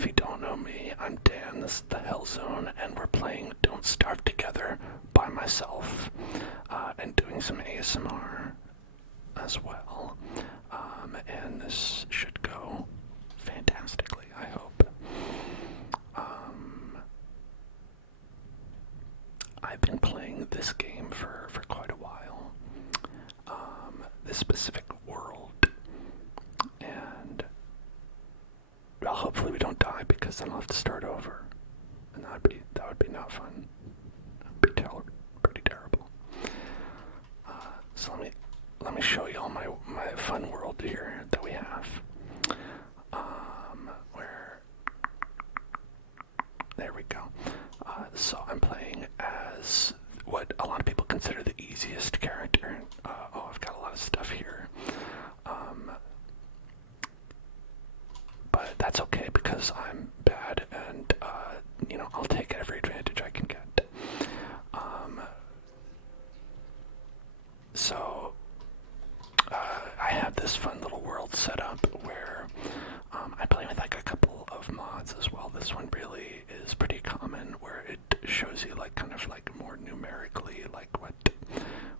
If you don't know me, I'm Dan, this is the Hell Zone, and we're playing Don't Starve Together by myself, and doing some ASMR as well. And this should go fantastically, I hope. I've been playing this game for quite a while, this specific world, and well, hopefully we don't die because then I'll have to start over, and that would be not fun. That would be pretty terrible. So let me show you all my fun world here that we have. Where there we go. So I'm playing as what a lot of people consider the easiest character. I've got a lot of stuff here. But that's okay because I'm bad and, I'll take every advantage I can get. So, I have this fun little world set up where I play with like a couple of mods as well. This one really is pretty common where it shows you like kind of like more numerically like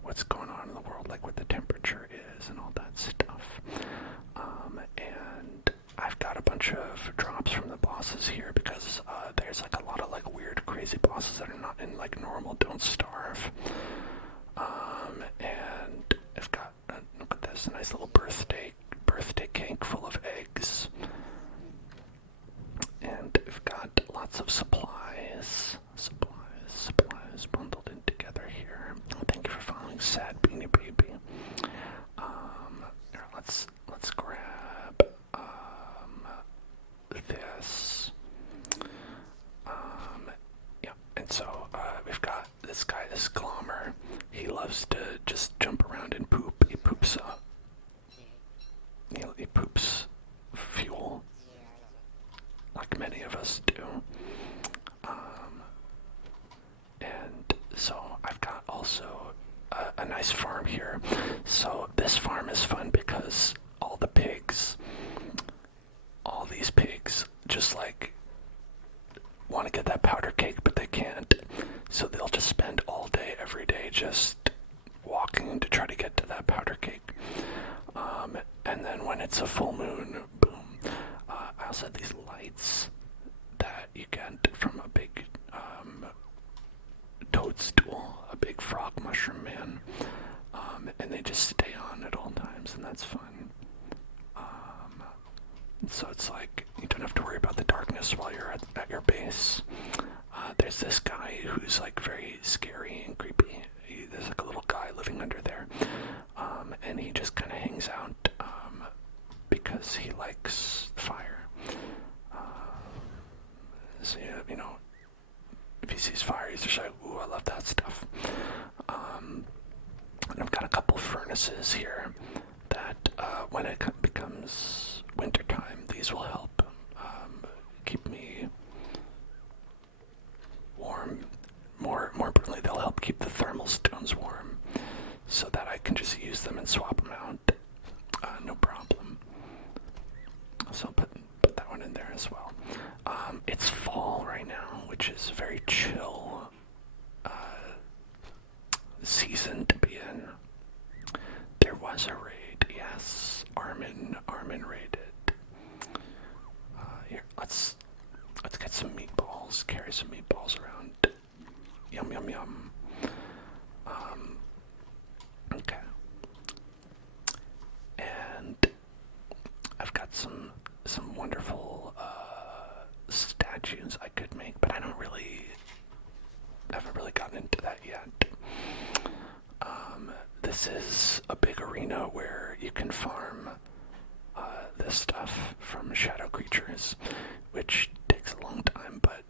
what's going on in the world, like what the temperature is and all that stuff. And I've got a bunch of drops from the bosses here because there's like a lot of like weird crazy bosses that are not in like normal Don't Starve. And I've got look at this, a nice little birthday cake full of eggs. And we've got lots of supplies bundled in together here. Oh, thank you for following Sad Beanie Baby. Here, let's grab this. Yeah, and so we've got this guy, this Glommer. He loves to just jump around and poop. He poops he poops fuel, like many of us do. And so I've got also a nice farm here. So this farm is fun because all these pigs just like want to get that powder cake, but they can't. So they'll just spend all day, every day, just walking to try to get to that powder cake. And then when it's a full moon, boom. I also have these lights that you get from a big toadstool, a big frog mushroom man. And they just stay on at all times, and that's fun. So it's like you don't have to worry about the darkness while you're at your base. There's this guy who's like very scary and creepy. There's like a little guy living under there, and he just kind of hangs out because he likes fire. So if he sees fire, he's just like, "Ooh, I love that stuff." And I've got a couple furnaces here that, when it becomes wintertime, these will help keep me warm. More importantly, they'll help keep the thermal stones warm, so that I can just use them and swap them out, no problem. So I'll put that one in there as well. It's fall right now, which is a very chill season to be in. There was a raid, yes. Armin raided. Here, let's get some meatballs. Carry some meatballs around. Yum yum yum. Okay. And I've got some wonderful statues I could make, but I haven't really gotten into that yet. This is a big arena where you can farm this stuff from shadow creatures, which takes a long time, but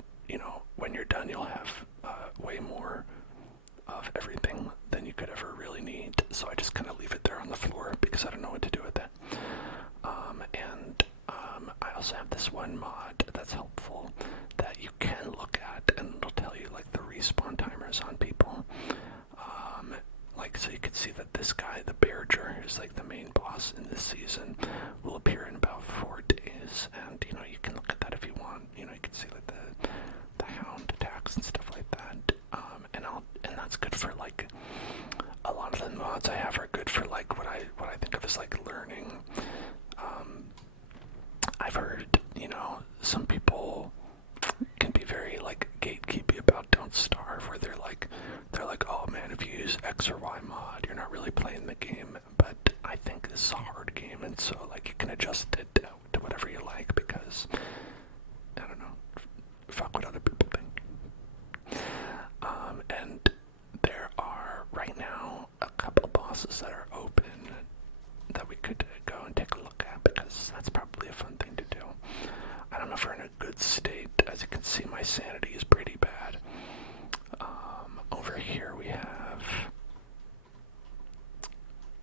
when you're done you'll have way more of everything than you could ever really need. So I just kind of leave it there on the floor because I don't know what to do with it. And I also have this one mod that's helpful that you can look at, and it'll tell you like the respawn timers on people. So you can see that this guy, the Bearger, who's like the main boss in this season, will appear in about 4 days, and you can look at that if you want. some people can be very like gatekeepy about Don't Starve, where they're like, oh man, if you use X or Y mod, you're not really playing the game. But I think this is a hard game, and so like you can adjust it to whatever you like, because I don't know, fuck what other people think. And there are right now a couple bosses that are open that we could go and take a look at, because that's probably a fun thing to do. I don't know if we're in a good state. As you can see, my sanity is pretty bad. Over here we have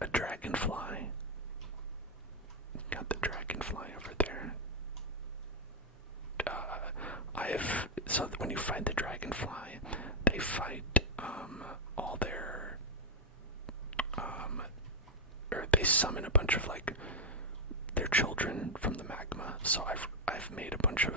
a dragonfly. Got the dragonfly over there. So when you find the dragonfly, they fight all their or they summon a bunch of like their children from the magma. So I've made a bunch of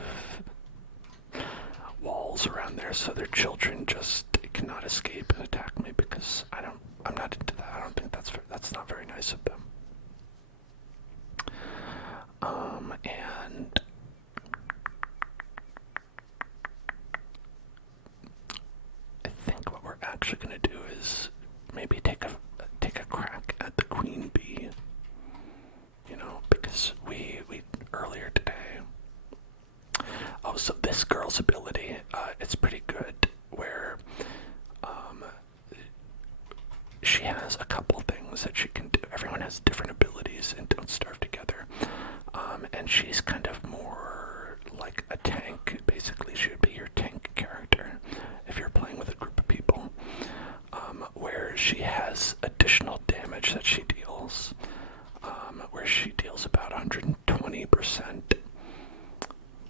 walls around there so their children just cannot escape and attack me, because I'm not into that. I don't think that's not very nice of them. And I think what we're actually going to do is maybe take a crack at the queen bee. You know, because we earlier today. Oh, so this girl's ability, it's pretty good. Where she has a couple things that she can do. Everyone has different abilities and Don't Starve together. And she's kind of more like a tank. Basically, she would be your tank character if you're playing with a group of people. Where she has additional damage that she deals. Where she deals about 120%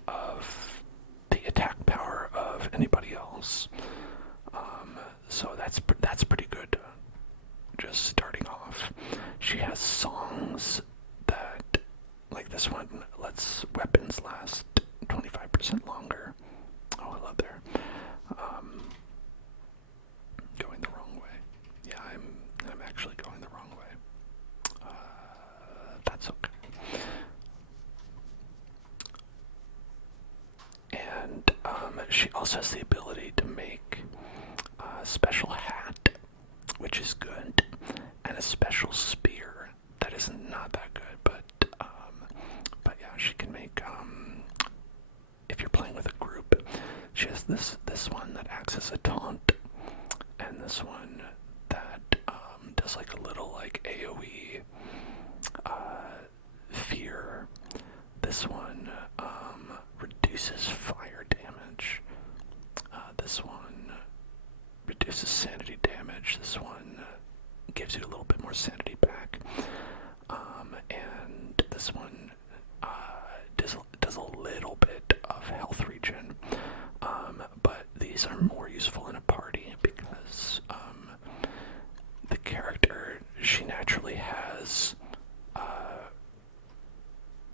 of the attack power of anybody else. So that's pretty good. Just starting off, she has songs that, like this one, lets weapons last 25% longer. Oh, hello there. Going the wrong way. Yeah, I'm actually going the wrong way. That's okay. And she also has the ability to make a special hat, which is good, and a special spear that is not that good, but yeah, she can make, if you're playing with a group, she has this one that acts as a taunt, and this one that does like a little like AoE fear. This one reduces fire damage. This one reduces sanity damage. This one gives you a little bit more sanity back. And this one does a little bit of health regen. But these are more useful in a party because the character, she naturally has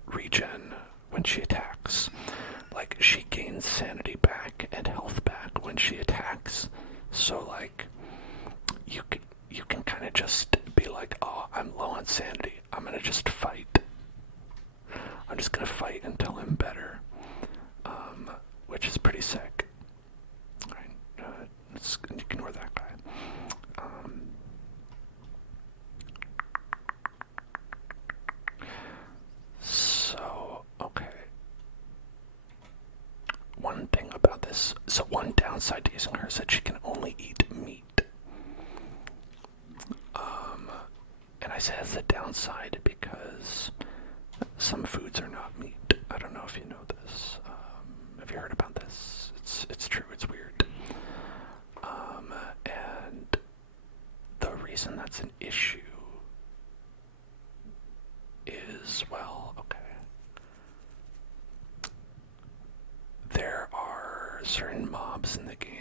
regen when she attacks. Like, she gains sanity back and health back when she attacks. So, like, you can kind of just be like, oh, I'm low on sanity. I'm going to just fight. I'm just going to fight until I'm better. Which is pretty sick. Alright, let's ignore that guy. So, okay. One thing about this, so one downside to using her is that she can only eat meat. And I say that's a downside because some foods are not meat. I don't know if you know this. Have you heard about this? It's true, it's weird. And the reason that's an issue is, well, okay. There are certain mobs in the game.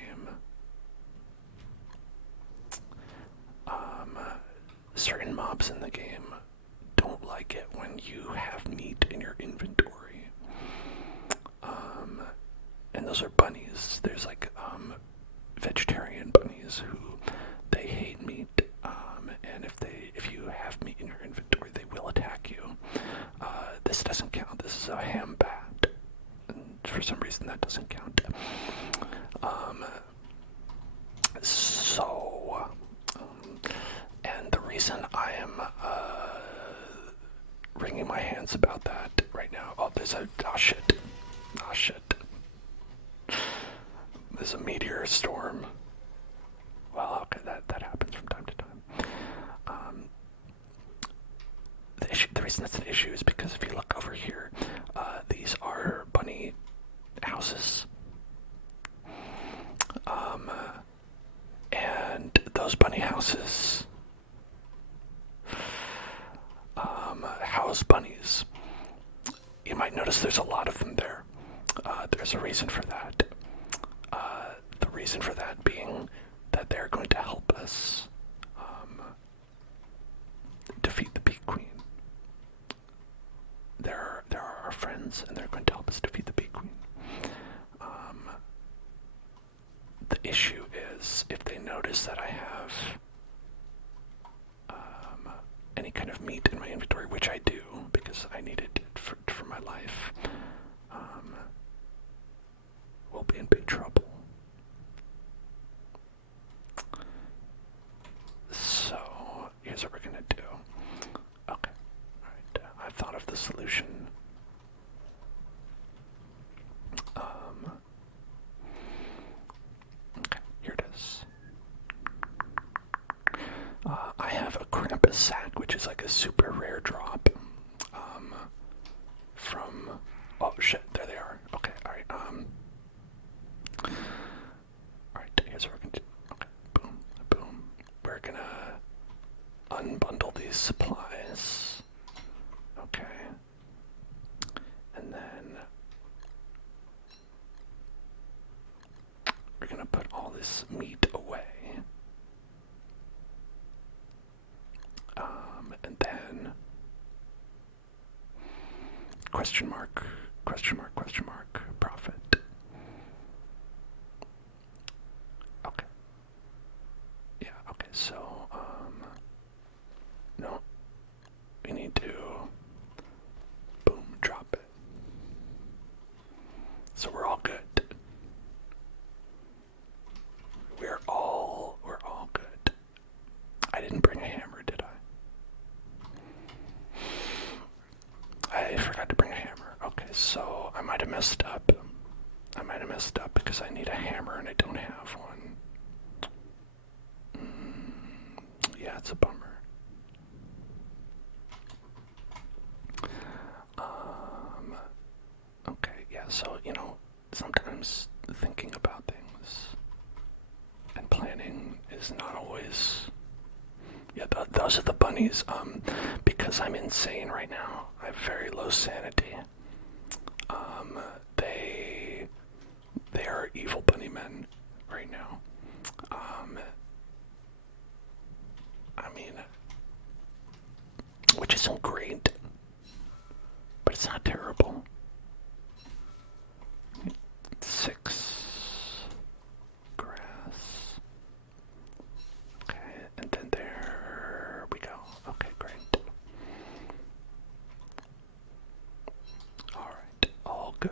Certain mobs in the game don't like it when you have meat in your inventory. And those are bunnies. There's like vegetarian bunnies who they hate meat. And if you have meat in your inventory, they will attack you. This doesn't count. This is a ham bat. And for some reason that doesn't count. And the reason I am wringing my hands about that right now. Oh, shit. Oh, shit. There's a meteor storm. Well, okay, that happens from time to time. The reason that's an issue is because if you look over here, these are bunny houses. And those bunny houses house bunnies. You might notice there's a lot of them there. There's a reason for that. The reason for that being that they're going to help us defeat the Bee Queen. There are our friends, and they're going to help us defeat the Bee Queen. The issue is if they notice that I have any kind of meat in my inventory, which I do because I need it for my life, we'll be in big trouble. So here's what we're gonna do. Okay, all right. I've thought of the solution. Okay, here it is. I have a Krampus sack, which is like a super rare drop. From oh shit, there they are. Okay, all right. All right. Here's what we're gonna do. Okay, boom, boom. We're gonna unbundle these supplies. Okay, and then we're gonna put all this meat away. And then question mark, profit. Okay. Yeah, okay, so, no. We need to, boom, drop it. So we're all good. We're all good. I didn't bring a hammer, did I? I forgot to bring a hammer. Okay, so I might have messed up. Because I need a hammer and I don't have one. Yeah, it's a bummer. Okay, yeah, so, sometimes thinking about things and planning is not always... Yeah, those are the bunnies. Because I'm insane right now. I have very low sanity. They are evil bunny men right now. I mean, which isn't great, but it's not terrible. 6 grass. Okay, and then there we go. Okay, great. Alright, all good.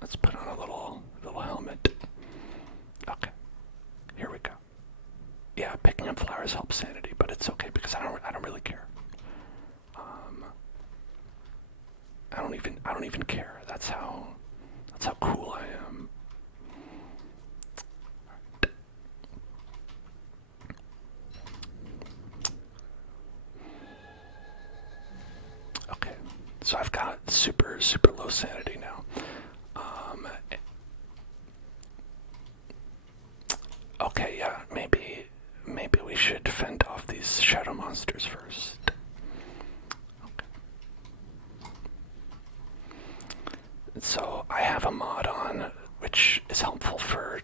Let's put on a little helmet. Okay, here we go. Yeah, picking up flowers helps sanity, but it's okay because I don't really care. I don't even care. That's how cool I am. Okay, so I've got super low sanity now. Okay, yeah, maybe we should fend off these shadow monsters first. Okay. So I have a mod on which is helpful for,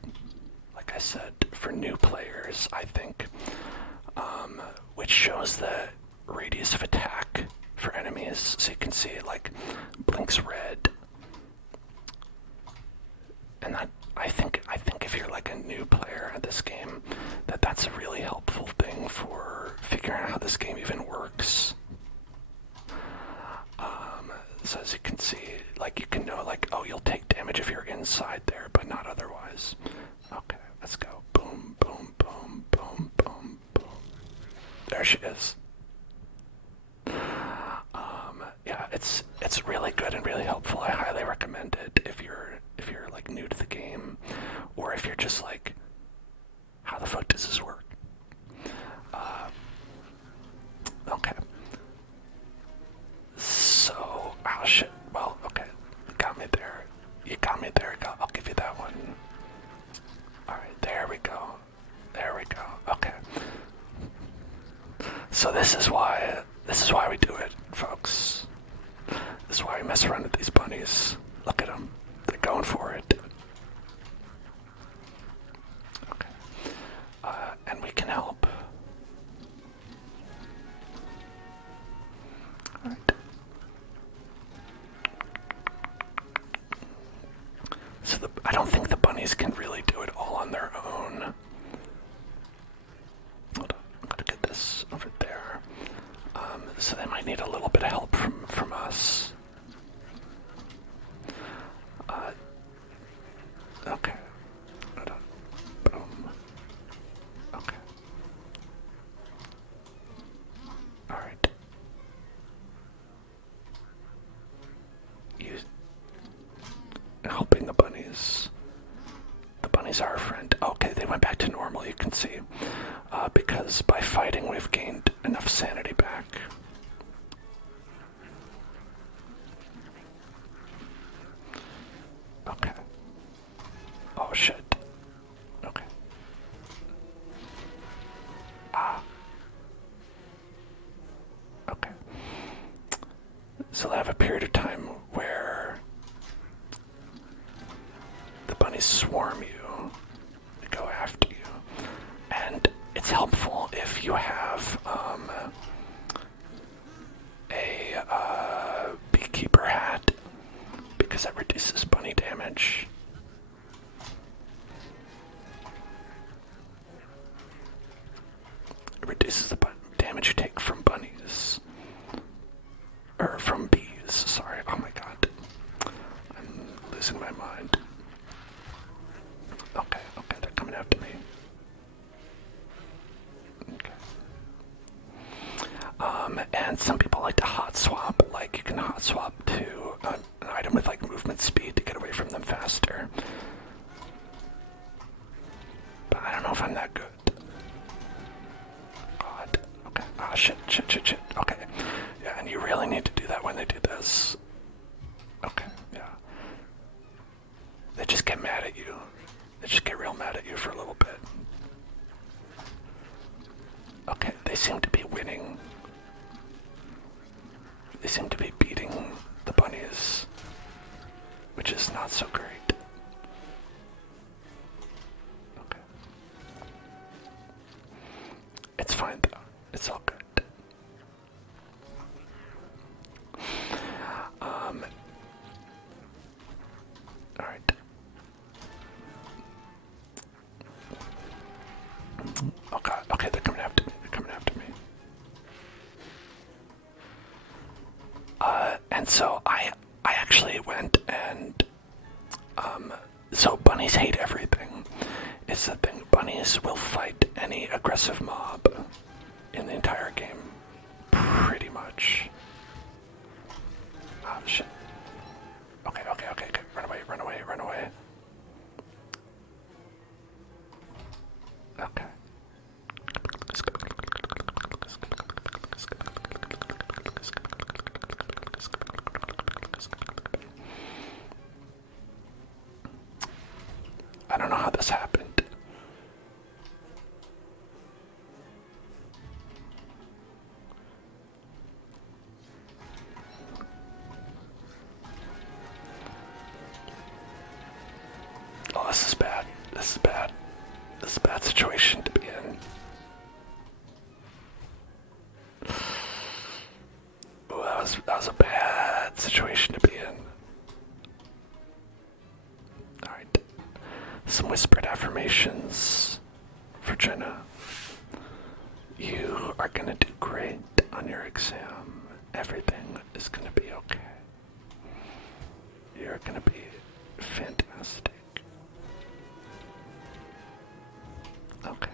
like I said, for new players, I think, which shows the radius of attack for enemies, so you can see it like blinks red. And that I think if you're like a new player at this game, that's a really helpful thing for figuring out how this game even works. So as you can see, like you can know, like, oh, you'll take damage if you're inside there, but not otherwise. Okay, let's go. Boom, boom, boom, boom, boom, boom. There she is. Yeah, it's really good and really helpful. I highly recommend it if you're like new to the game, or if you're just like, how the fuck does this work? Okay. So, oh shit. Well, okay. You got me there. You got me there. I'll give you that one. Alright, there we go. There we go. Okay. So this is why we do it, folks. This is why we mess around with these bunnies. Look at them. They're going for it. Okay. And we can help. Alright. So I don't think the bunnies can really do it all on their own. Hold on, I'm gonna get this over there. So they might need a little bit of help from us. Okay. Hold on. Boom. Okay. Alright. Helping the bunnies. The bunnies are our friend. Okay, they went back to normal, you can see. Because by fighting we've gained enough sanity back. Okay. Oh shit. Okay. Okay. So they have a period of time where the bunnies swarm you, they go after you, and it's helpful if you have a beekeeper hat, because that reduces bunny damage. It reduces the damage you take from bunnies. Or from bees, sorry. Oh my god. I'm losing my mind. Okay, they're coming after me. Okay. And some people like to hot swap. Like, you can hot swap to an item with, like, movement speed to get away from them faster. But I don't know if I'm that good. God. Okay. Ah, shit. Okay. Yeah, and you really need to do that when they do this. Okay, yeah. They just get mad at you. They just get real mad at you for a little bit. Okay, they seem to be winning. They seem to be beating the bunnies, which is not so great. Okay. It's fine though. It's all good. Alright. Oh god, okay, they're coming after me. And so I actually went and, so bunnies hate everything. It's the thing, bunnies will fight any aggressive mob in the entire game. Pretty much. Oh shit. Okay. Run away. Okay. I don't know how this happened. Oh, this is bad. This is a bad situation to be in. Oh, that was a bad situation to be in. Alright. Some whispered affirmations for Jenna. You are gonna do great on your exam. Everything is gonna be okay. are going to be fantastic. Okay.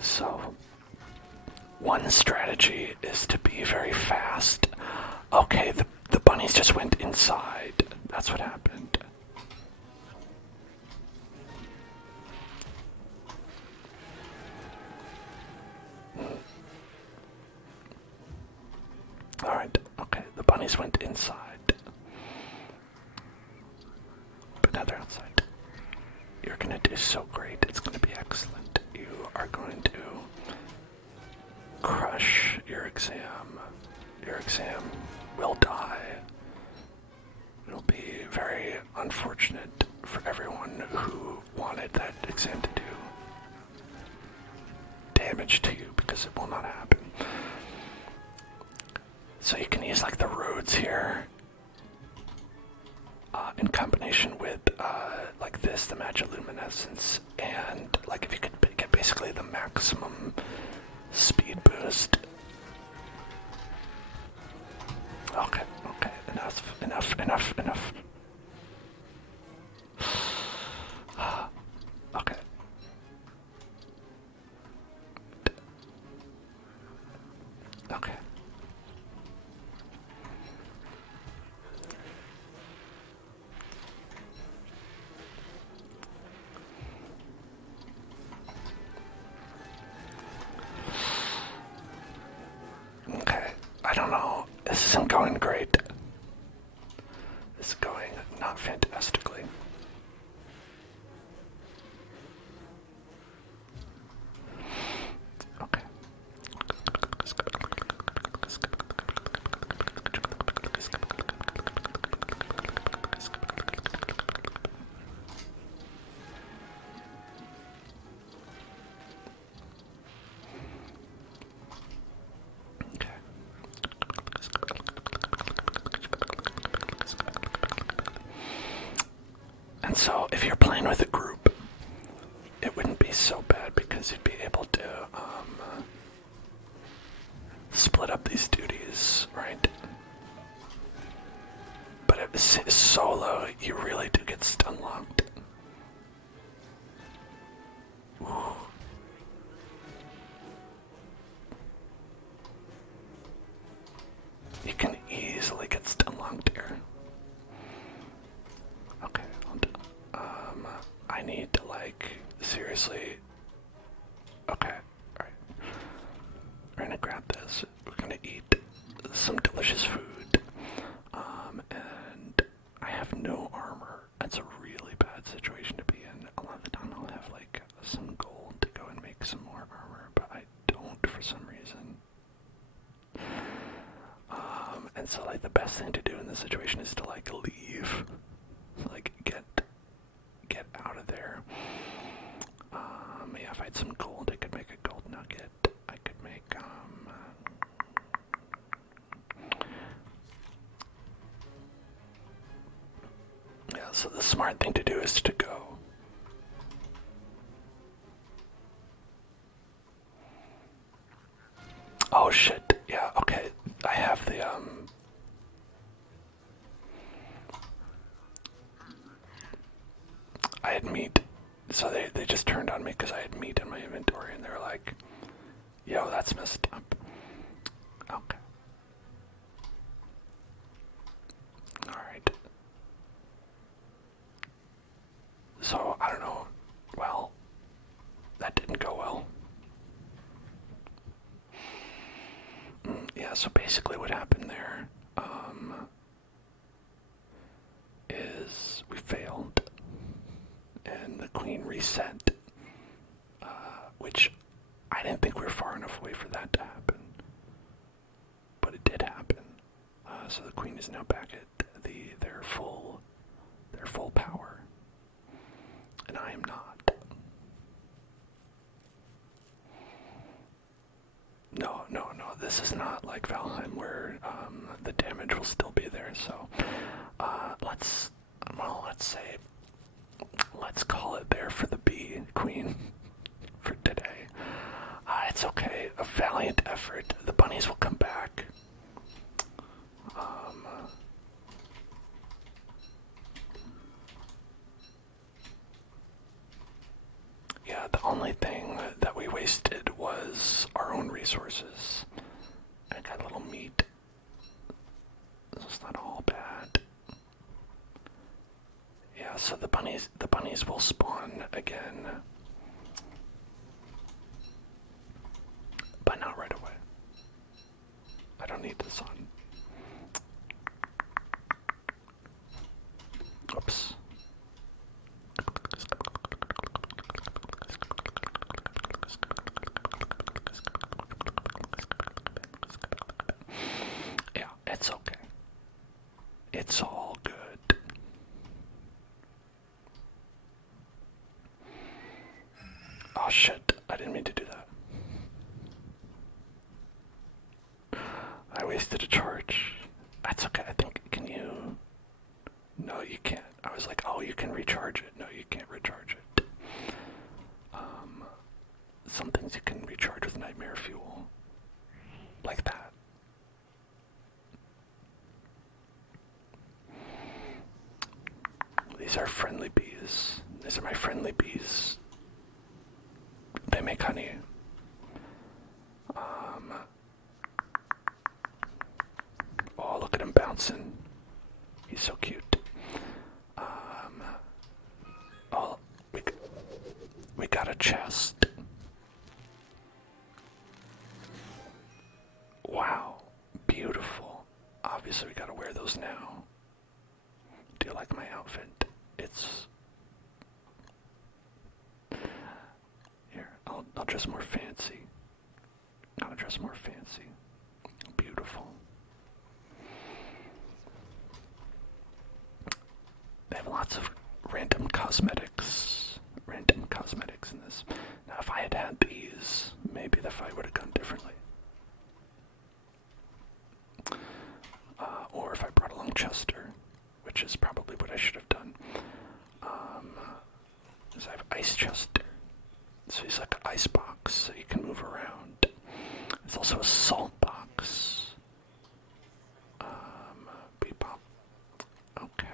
So, one strategy is to be very fast. Okay, the bunnies just went inside. That's what happened. Alright, okay, the bunnies went inside. But now they're outside. You're gonna do so great. It's gonna be excellent. You are going to crush your exam. Your exam will die. It'll be very unfortunate for everyone who wanted that exam to do damage to you, because it will not happen. So you can use like the roads here in combination with like this, the magic luminescence, and like if you could get basically the maximum speed boost. Okay, enough. Okay. Okay. Okay, I don't know. This isn't going great. This is going not fantastically. Okay. And so, if you're playing with a group, it wouldn't be so bad because you'd be able to split up these duties, right? But if it's solo, you really do get stun locked. Ooh. You can easily get stun locked here. Okay, I need to, like, seriously. Okay, alright. We're gonna grab this. We're gonna eat some delicious food. And I have no armor. That's a really bad situation to be in. A lot of the time I'll have, like, some gold to go and make some more armor, but I don't for some reason. And so, like, the best thing to do in this situation is to, like, leave. Like, get out of there. Yeah, if I had some gold, I could make a gold nugget. I could make, yeah, so the smart thing to do is to go. Oh, shit. Yeah, okay. I have the, I had meat, so they just turned on me because I had meat in my inventory, and they were like, yo, that's messed up. Okay. Alright. So, I don't know. Well, that didn't go well. Yeah, so basically what happened there, is we failed. And the queen reset, which I didn't think we were far enough away for that to happen, but it did happen. So the queen is now back at their full power, and I am not. No. This is not like Valheim where the damage will still be there. So let's say. Let's call it there for the bee queen for today. It's okay. A valiant effort. The bunnies will come back. resources. I got a little meat. This is not all bad. Yeah, so the bunnies will spawn again. But not right away. I don't need this on. Oops. Yeah, it's okay. It's all good. Oh shit, I didn't mean to do that. I wasted a charge. That's okay, I think, can you? No, you can't. I was like, oh, you can recharge it. No, you can't recharge it. Some things you can recharge with nightmare fuel. Like that. These are friendly bees. These are my friendly bees. They make honey. Oh, look at him bouncing. He's so cute. Oh, we got a chest. Wow, beautiful. Obviously, we gotta wear those now. Do you like my outfit? It's... Here, I'll dress more fancy. I'll dress more fancy. Beautiful. They have lots of random cosmetics in this. Now, if I had had these, maybe the fight would have gone differently. Or if I brought along Chester, which is probably what I should have done. Is I have Ice Chester. So he's like an ice box, so you can move around. There's also a salt box. Bebop. Okay.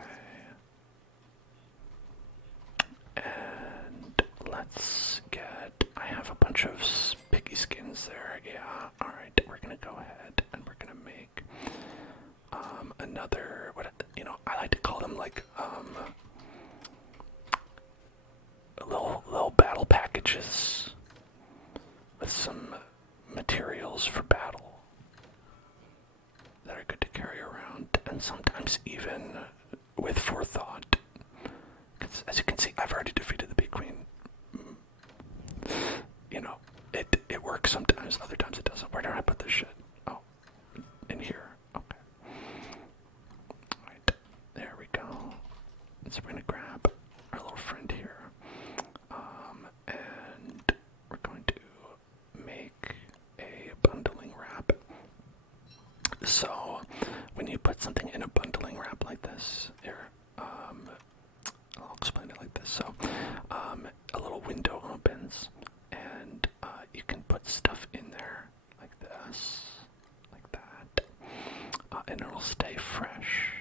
And let's get... I have a bunch of piggy skins there. Yeah, alright. We're gonna go ahead and we're gonna make another... I like to call them like little battle packages with some materials for battle that are good to carry around, and sometimes even with forethought. As you can see, I've already defeated the Bee Queen. It works sometimes, other times it doesn't. Where do I put this shit? Oh, in here. Okay. Alright, there we go. So we're gonna grab our little friend here. And we're going to make a bundling wrap. So, when you put something in a bundling wrap like this, here, I'll explain it like this. So, a little window opens, and you can put stuff in there like this, like that, and it'll stay fresh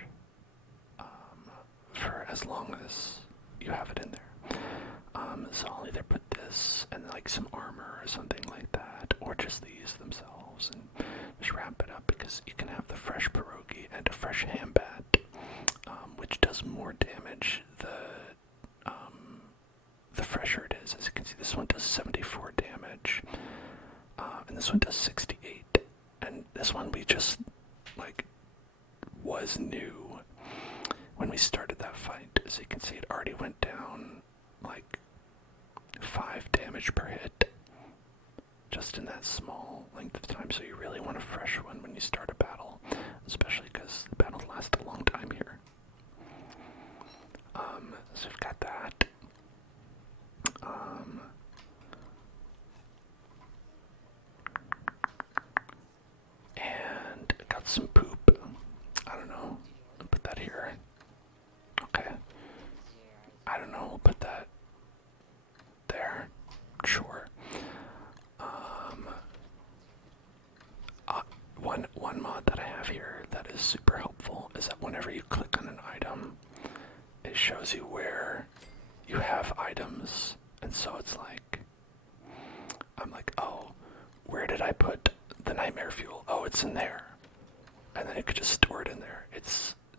for as long as you have it in there. So I'll either put this and like some armor or something like that, or just these themselves, and just wrap it up, because you can have the fresh pierogi and a fresh ham bat, which does more damage the fresher it is. As you can see, this one does 74 damage, and this one does 68, and this one we just, was new when we started that fight. As you can see, it already went down, 5 damage per hit, just in that small length of time. So you really want a fresh one when you start a battle, especially because the battles last a long time here. So we've got that. And got some poop. I don't know. I'll put that here. Okay. I don't know. We'll put that there. Sure. One mod that I have here that is super helpful is that whenever you click on an item, it shows you where you have items, and so it's like, I'm like, oh, where did I put oh, it's in there. And then you could just store it in there.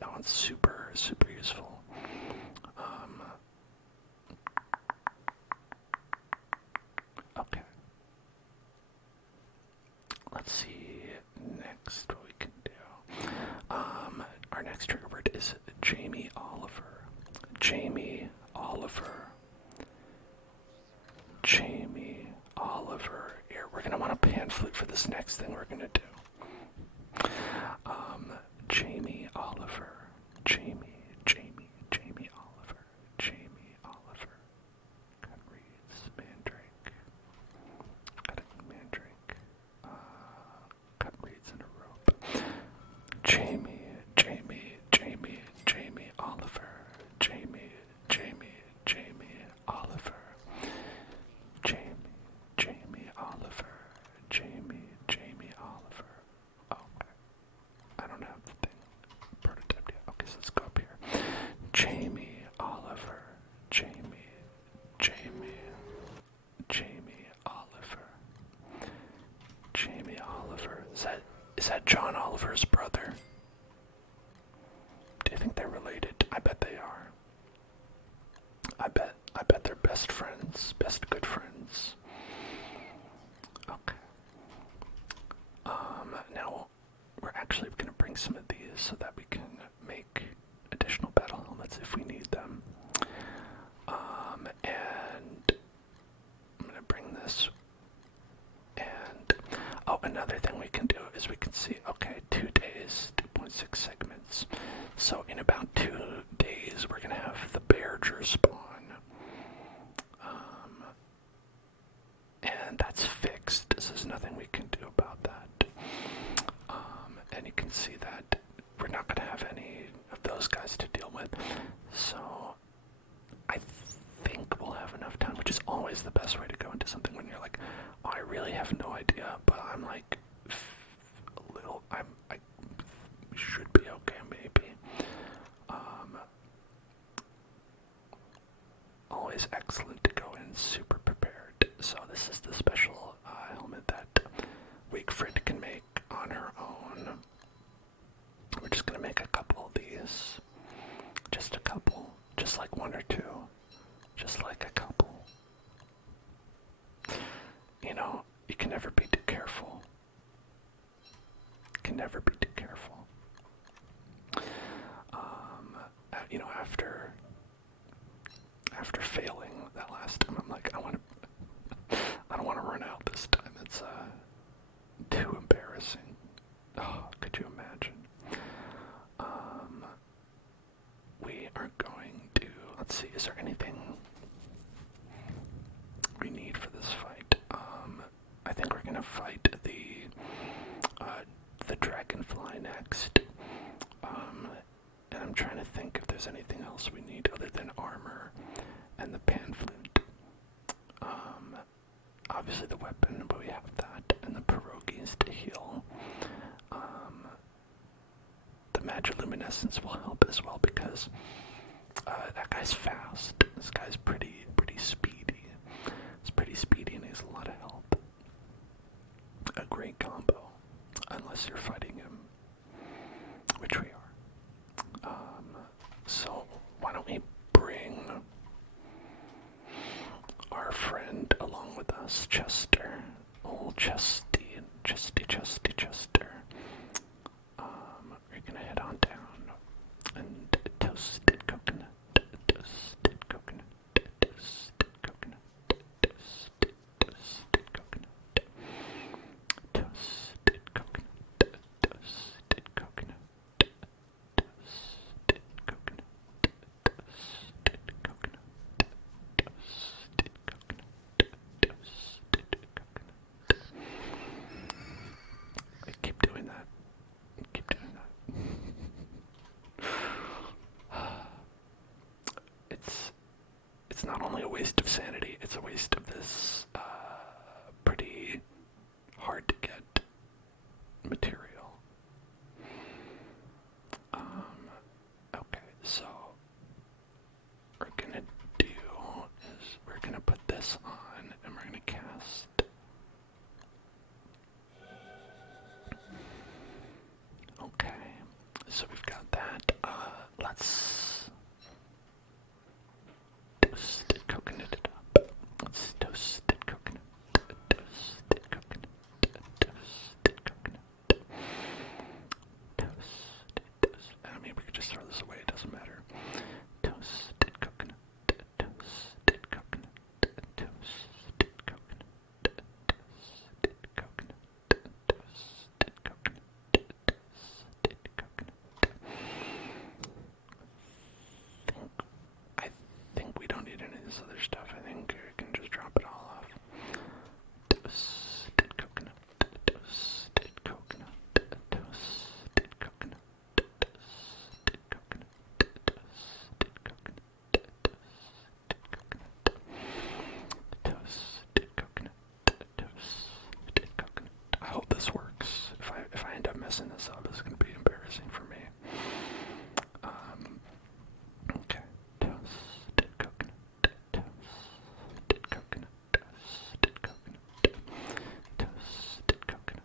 That one's super, super useful. Okay. Let's see next what we can do. Our next trigger word is Jamie Oliver. Jamie Oliver. Jamie Oliver. Here, we're gonna want a pan flute for this next thing we're gonna do. Jamie Oliver. Jamie Oliver. Jamie Oliver. Cut reeds, mandrake. Cut mandrake. Cut reeds in a rope. Jamie Oliver. Jamie Oliver. Jamie Oliver. Jamie Oliver. Oh, I don't have the thing prototyped yet. Okay, so let's go up here. Jamie Oliver. Jamie Oliver. Jamie Oliver. Is that John Oliver's brother? Do you think they're related? I bet they are. I bet they're best friends, best good friends. Okay. Now we're actually gonna bring some of these so that we can make additional battle helmets if we need them. And I'm gonna bring this. And oh, another thing we can do is we can see, okay, 2 days, 2.6 segments. So in about 2 days, we're gonna have the Bearger spawn. And that's fixed. So there's nothing we can do about that. And you can see that we're not gonna have any of those guys to deal with. So I think we'll have enough time, which is always the best way to go into something when you're like, oh, I really have no idea, but I'm like a little, I should be okay maybe. Always excellent to go in super prepared. So this is the special helmet that Wakeford can make on her own. We're just gonna make a couple of these. Just a couple. Just like 1 or 2. Just like a couple. You know, you can never be too careful. Can never be too careful. You know, after failing that last time, I'm like, I don't want to run out this time. It's too embarrassing. Oh, could you imagine? We are going to, let's see, is there anything we need for this fight? I think we're gonna fight the Dragonfly next. And I'm trying to think if there's anything else we need other than armor and the pan flute. Obviously the weapon, but we have that, and the pierogies to heal. The magiluminescence will help as well because that guy's fast. This guy's pretty speedy. He's pretty speedy and he has a lot of health. A great combo, unless you're fighting him, which we are. So why don't we bring our friend along with us, Chester. Old Chester. We're gonna head on down and toasted coconut. Toasted coconut. Toasted coconut. Toasted coconut. Toasted coconut. Toasted coconut. Toasted coconut. Toasted coconut. Toasted coconut. Toasted coconut. I keep doing that. Keep doing that. It's not only a waste of sanity, it's a waste of this pretty hard to get material. Okay, so what we're gonna do is we're gonna put this on and we're gonna cast this other stuff, I think we can just drop it all off. Toasted coconut, toasted coconut, toasted coconut, toasted coconut, toasted coconut, toasted coconut, toasted coconut. I hope this works. If I end up messing this up, it's gonna be embarrassing for me. Okay. Toasted coconut, toasted coconut, toasted coconut,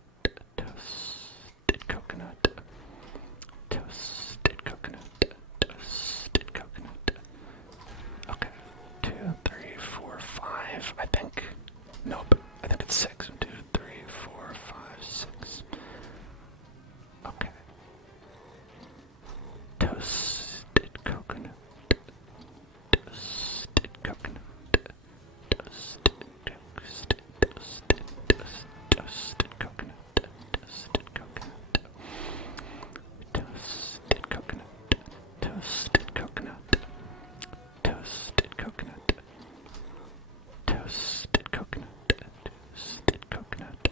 toasted coconut, toasted coconut, toasted coconut, toasted coconut. Okay. 2, 3, 4, 5. I think. Nope. I think it's 6. 2, 3, 4, 5, 6. Okay. Toasted coconut. Toasted coconut. Toasted coconut. Toasted coconut. Toasted coconut. Toasted coconut. Toasted coconut. Toasted coconut. Toasted coconut.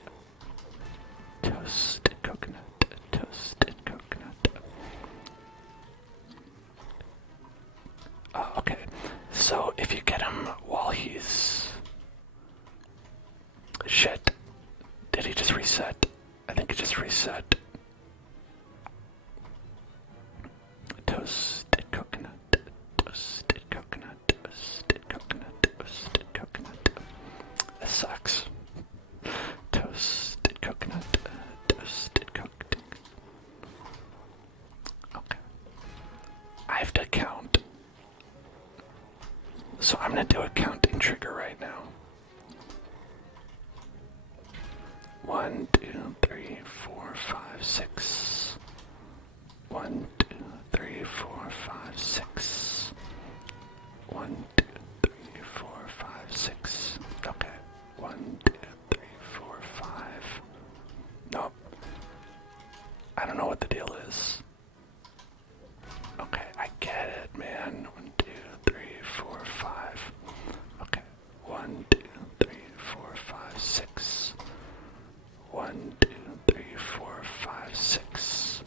Toasted coconut. Toasted coconut. Okay, so if you get him while he's... Shit. Did he just reset? I think he just reset. Toasted coconut. Toasted coconut. Toasted coconut. Toasted coconut. This sucks. Toasted coconut. Toasted coconut. Okay. I have to count. So I'm gonna do a counting trigger right now. 1, 2, 3, 4, 5, 6. 1, 2, 3, 4, 5, 6. 1, 2, 3, 4, 5, 6. Okay. 1, 2, 3, 4, 5. Nope. I don't know what the deal is. Okay, I get it, man. 1, 2, 3, 4, 5. Okay. 1, 2, 3, 4, 5, 6. 1, 2, 3, 4, 5, 6.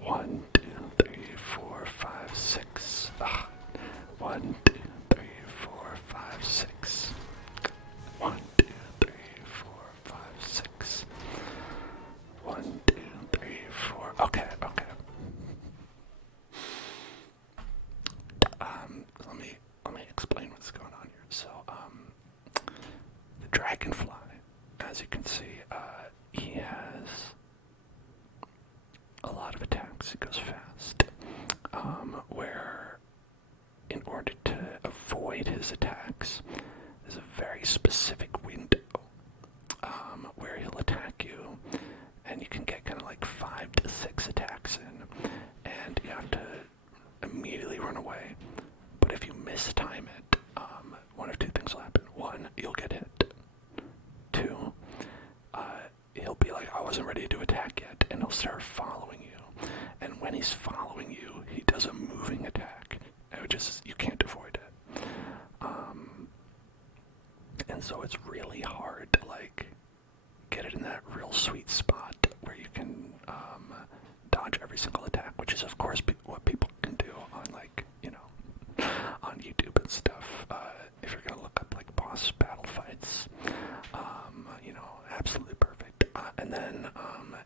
1, 2, 3, 4, 5, 6. Ugh. 1, 2, 3, 4, 5, 6. 1, 2, 3, 4, 5, 6. 1, 2, 3, 4. Okay, okay. Let me explain what's going on here. So, the Dragonfly, as you can see, he has a lot of attacks. He goes fast. Where in order to avoid his attacks, there's a very specific window where he'll attack you, and you can get kind of like 5 to 6 attacks in, and you have to immediately run away. But if you mistime it, one of two things will happen. 1, you'll get hit. 2, he'll be like, I wasn't ready to attack yet, and he'll start following you. And when he's following you, he does a moving attack. You can't avoid it. And so it's really hard to like get it in that real sweet spot where you can dodge every single attack, which is of course what people can do on like, on YouTube and stuff. If you're gonna look up like boss battle fights, absolutely perfect. And then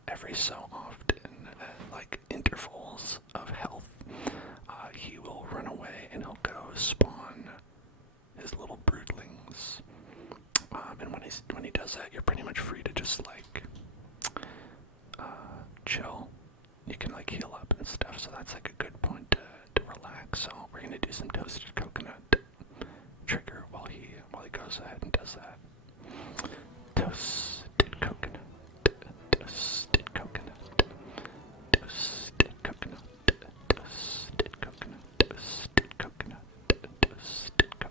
every so often, like intervals of health, he will run away and he'll go spawn his little broodlings. And when he does that, you're pretty much free to just like chill. You can like heal up and stuff, so that's like a good point to relax. So we're gonna do some toasted coconut trigger while he goes ahead and does that. Toasted coconut, toasted coconut, toasted coconut, toasted coconut, toasted coconut, toasted coconut,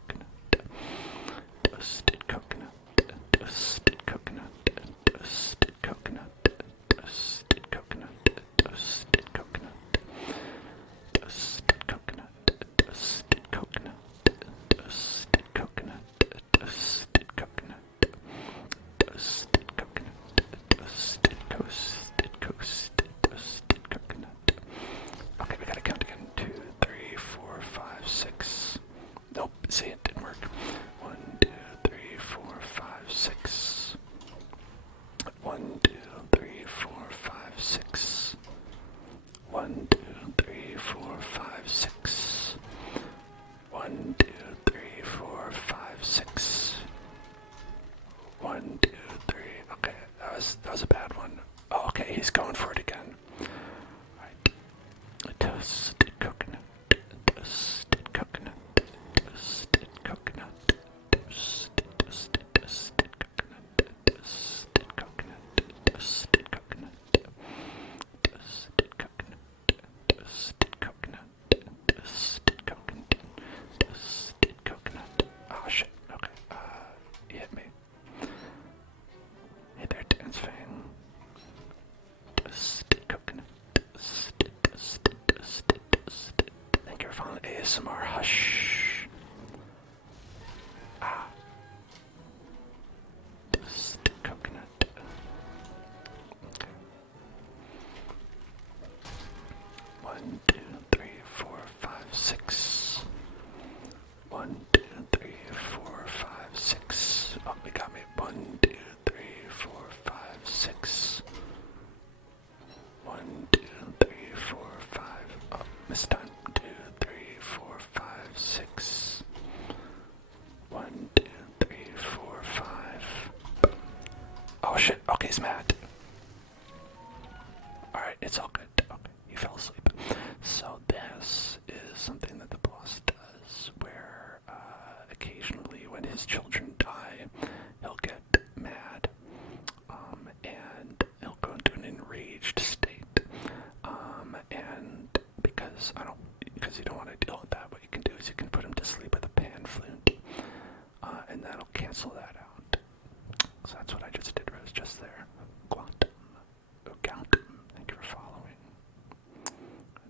toasted coconut, toasted coconut, toasted coconut, toasted coconut, toasted coconut, toasted coconut, toasted coconut, toasted 6. 1, 2, 3, 4, 5, 6. Oh, they got me. 1, 2, 3, 4, 5, 6. 1, 2, 3, 4, 5. Oh, missed time. 2, 3, 4, 5, 6. 1, 2, 3, 4, 5. Oh shit. Okay, he's mad. Alright, it's all good. Okay, he fell asleep. So this is something that the boss does where occasionally when his children die, he'll get mad and he'll go into an enraged state. And because you don't want to deal with that, what you can do is you can put him to sleep with a pan flute, and that'll cancel that out. So that's what I just did. I was just there. Quantum. Quantum. Thank you for following.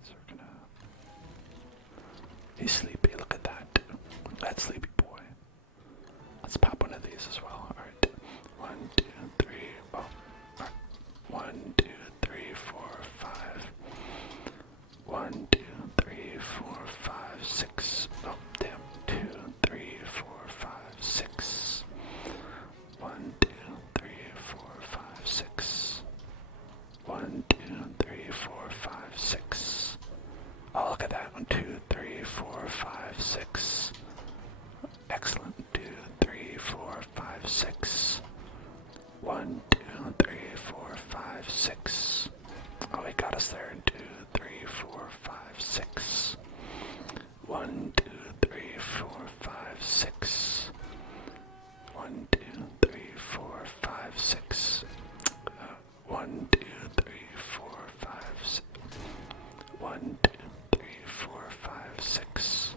So we're gonna. He's sleepy. Look at that. That sleepy boy. Let's pop one of these as well. All right. 1, 2, 3. Oh. All right. 1, 2, 3, 4, 5. 1, 2, 3, 4, 5, 6. Oh, damn. 2, 3, 4, 5, 6. 1, 2, 3, 4, 5, 6. 1, 2, 3, 4, 5, 6. Oh, look at that. 1, 2, 3, 4, 5, 6. Excellent. 2, 3, 4, 5, 6. 1, 2, 3, 4, 5, 6. Oh, he got us there. 2, 3, 4, 5, 6. 1, 2, 3, 4, 5, 6. 1, 2, 3, 4, 5, 6. 1, 2, 3, 4, 5, 6. 1, 2, 3, 4, 5, 6.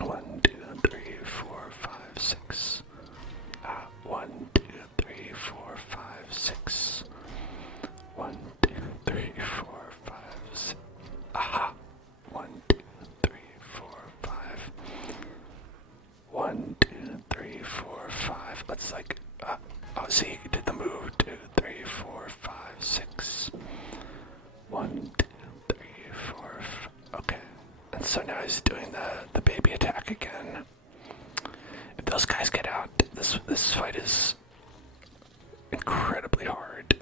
1, 2, 3, 4, 5, 6. 1, 2, 3, 4, 5, 6. 1, 2, 3, 4, 5, 6. Aha! 1, 2, 3, 4, 5. 1, 2, 3, 4, 5. Let's like, oh, see, you did the move. 2, 3, 4, 5, 6. 1, 2, 3, 4, 5. Okay. And so now he's doing the baby attack again. If those guys get out, this fight is incredibly hard.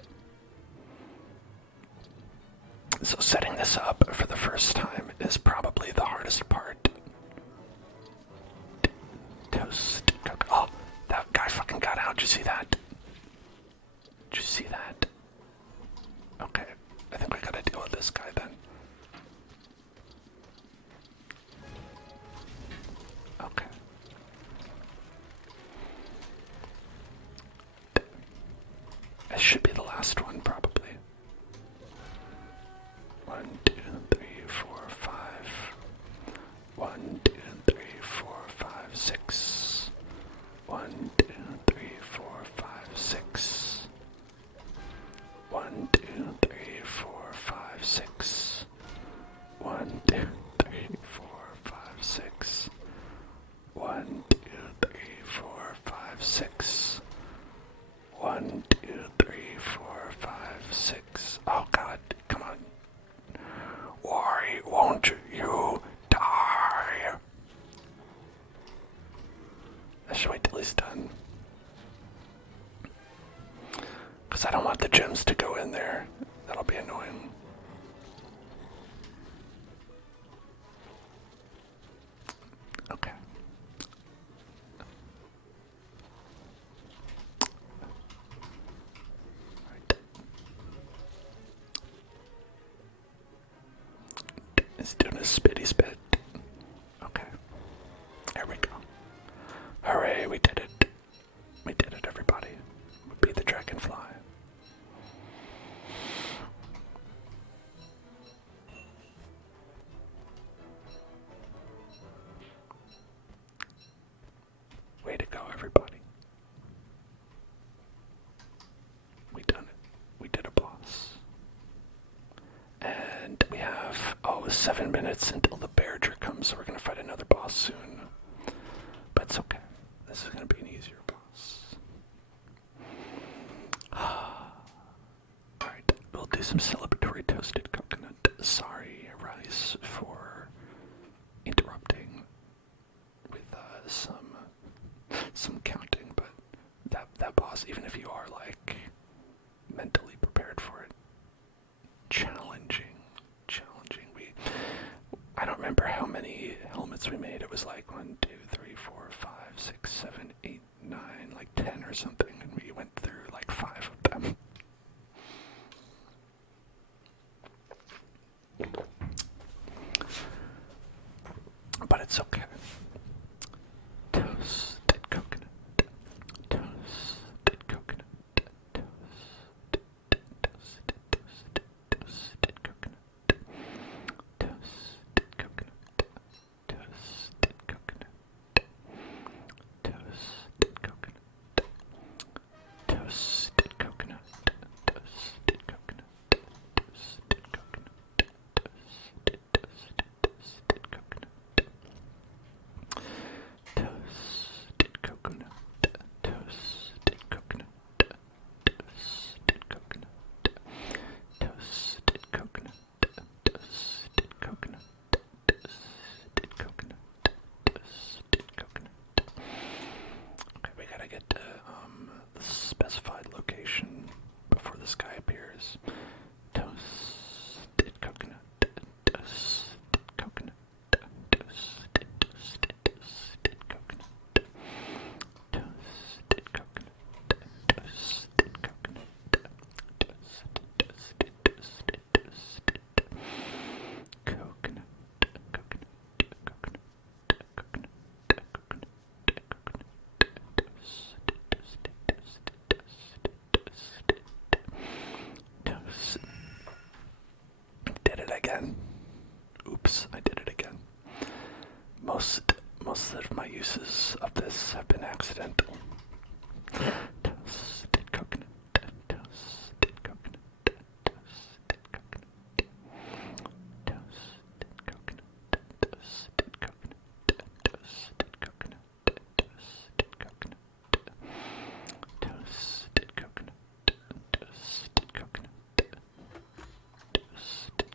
So setting this up for the first time is probably the hardest part. Toast. Oh, that guy fucking got out. Did you see that? Did you see that? Okay, I think we gotta deal with this guy then. Okay. This should be the last one, probably. 1, 2, 3, 4, 5. 1, 2, 3, 4, 5, 6. 1, 2, 3, 4, 5, 6. 1, 2, 3, 4, 5, 6. 1, 2, 3, 4, 5, 6. 1, 2, 3, 4, 5, 6. 1, 2, 3, 4, 5, 6. Oh God, come on. Why won't you die? I should wait till he's done. Because I don't want the gems to go in there. That'll be annoying. Okay. He's doing a spitty spit. Okay. There we go. Hooray, we did it. We did it, everybody. We beat the Dragonfly. Way to go, everybody. We done it. We did a boss. And we have, 7 minutes until the Bearger comes, so we're going to fight another boss soon. But it's okay. This is going to be an easier boss. Alright, we'll do some celebratory toasted coconut sari rice for boss, even if you are like mentally prepared for it. Challenging. I don't remember how many helmets we made. It was like 1, 2, 3, 4, 5, 6, 7, 8, 9, like 10 or something, and we went through like 5 of them. But it's okay. Toasted coconut. Toasted coconut. Toasted coconut. Toasted coconut. Toasted coconut. Toasted coconut. Toasted coconut. Toasted coconut. Toasted coconut. Toasted coconut. Toasted coconut. Toasted coconut. Toasted coconut. Toasted coconut. Toasted coconut. Toasted coconut. Toasted coconut. Okay, we gotta get to the specified location before this guy appears. Toasted coconut. Toasted coconut. Toasted coconut. Toasted coconut. Toasted coconut. Toasted coconut. Did it again. Oops, I did it again. Most of my uses of this have been accidental. Toasted coconut. Toasted coconut. Toasted coconut. Toasted coconut. Toasted coconut. Toasted coconut. Toasted coconut.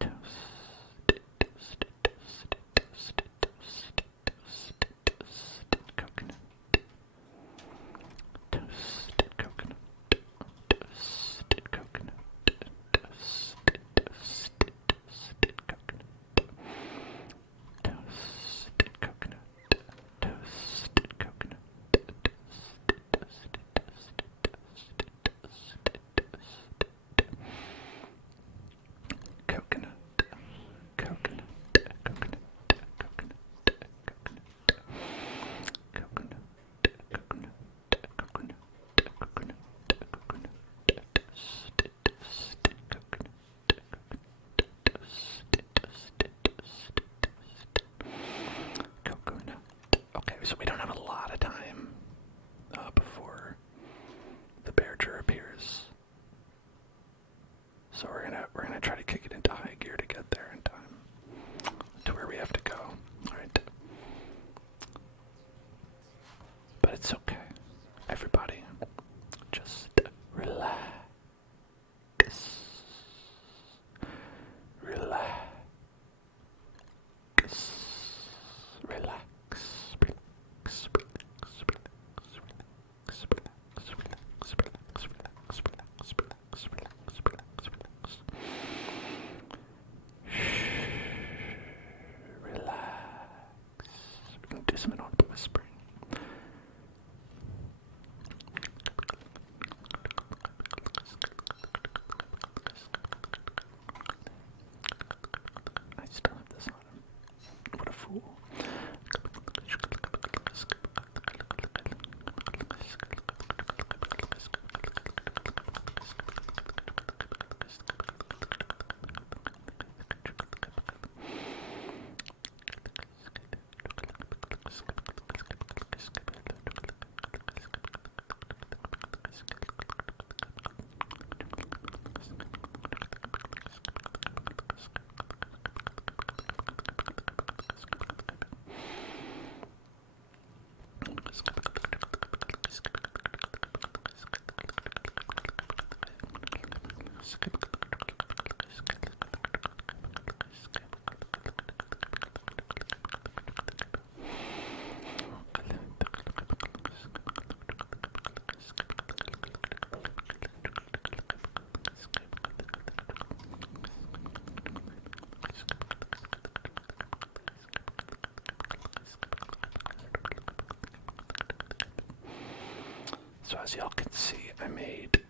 Toasted coconut. Toasted coconut. Toasted coconut. Toasted coconut. Okay, so we don't have a lot of time before the Bearger appears. So we're gonna try to kick it into high gear to get there in time to where we have to go. Alright. But it's okay. Everybody, just relax. Relax. Relax. We can do some inaudible whispering. I still have this on him. What a fool. So as y'all can see, I made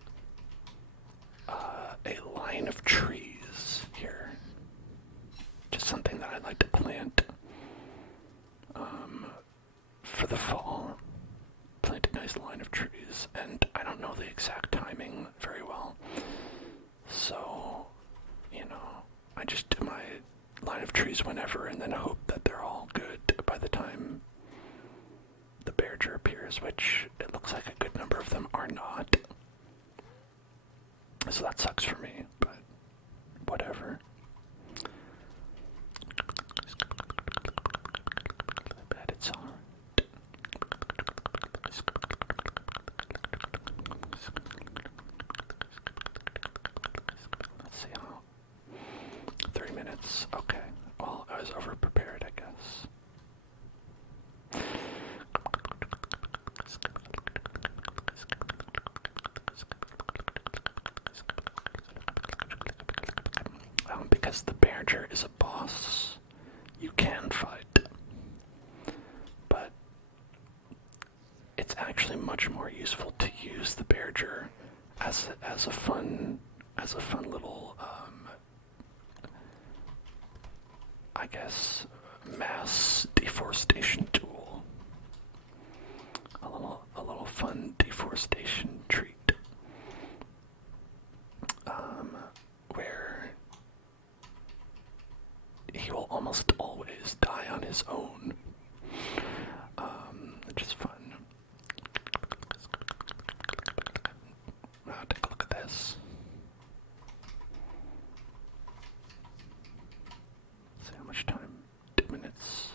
a line of trees here. Just something that I'd like to plant for the fall. Plant a nice line of trees, and I don't know the exact timing very well. So, I just do my line of trees whenever and then hope that they're all good by the time the Bearger appears, which it looks like a good number of them are not. So that sucks for me, but whatever. Bet it's alright. Let's see how. 3 minutes. Okay. Well, I was over prepared, I guess. Because the Bearger is a boss, you can fight. But it's actually much more useful to use the Bearger as a fun little I guess mass deforestation tool. A little fun deforestation treat. Where he will almost always die on his own. Which is fun. Take a look at this. See how much time? 2 minutes.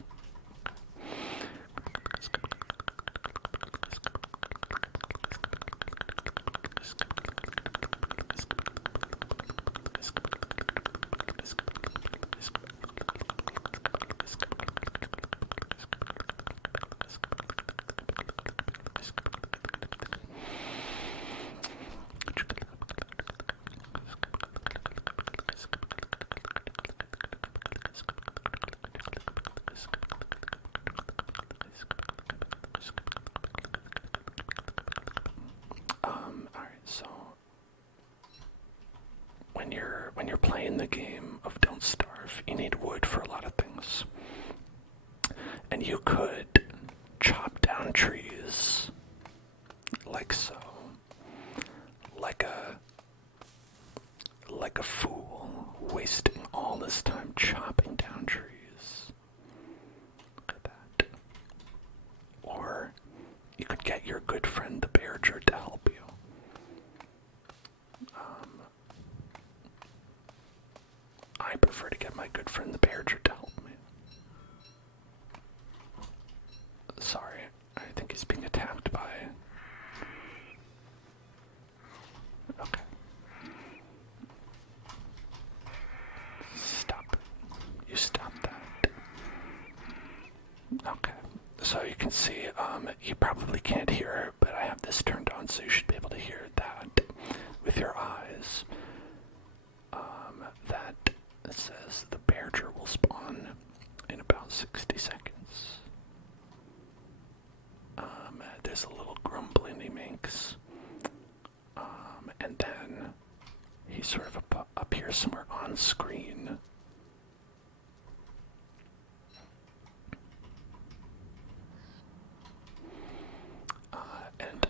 So when you're playing the game of Don't Starve, you need wood for a lot of things. And you could chop down trees like so. Like a fool, wasting all this time chopping down trees. Look at that. Or you could get your good friend the Bearger to help you. I prefer to get my good friend the Bearger to help me. Sorry, I think he's being attacked by... Okay. Stop. You stop that. Okay. So you can see, you probably can't hear, but I have this turned on, so you should be able to hear that with your eyes. That it says the Bearger will spawn in about 60 seconds. There's a little grumbling he makes. And then he's sort of up here somewhere on screen. And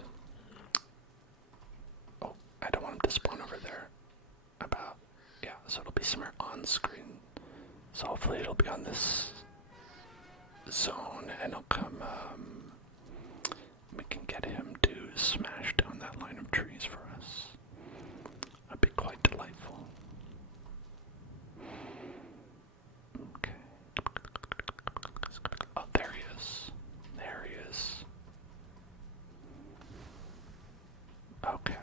I don't want him to spawn over there. So it'll be somewhere on screen. So hopefully it'll be on this zone, and it'll come, we can get him to smash down that line of trees for us. That'd be quite delightful. Okay. Oh, there he is. There he is. Okay.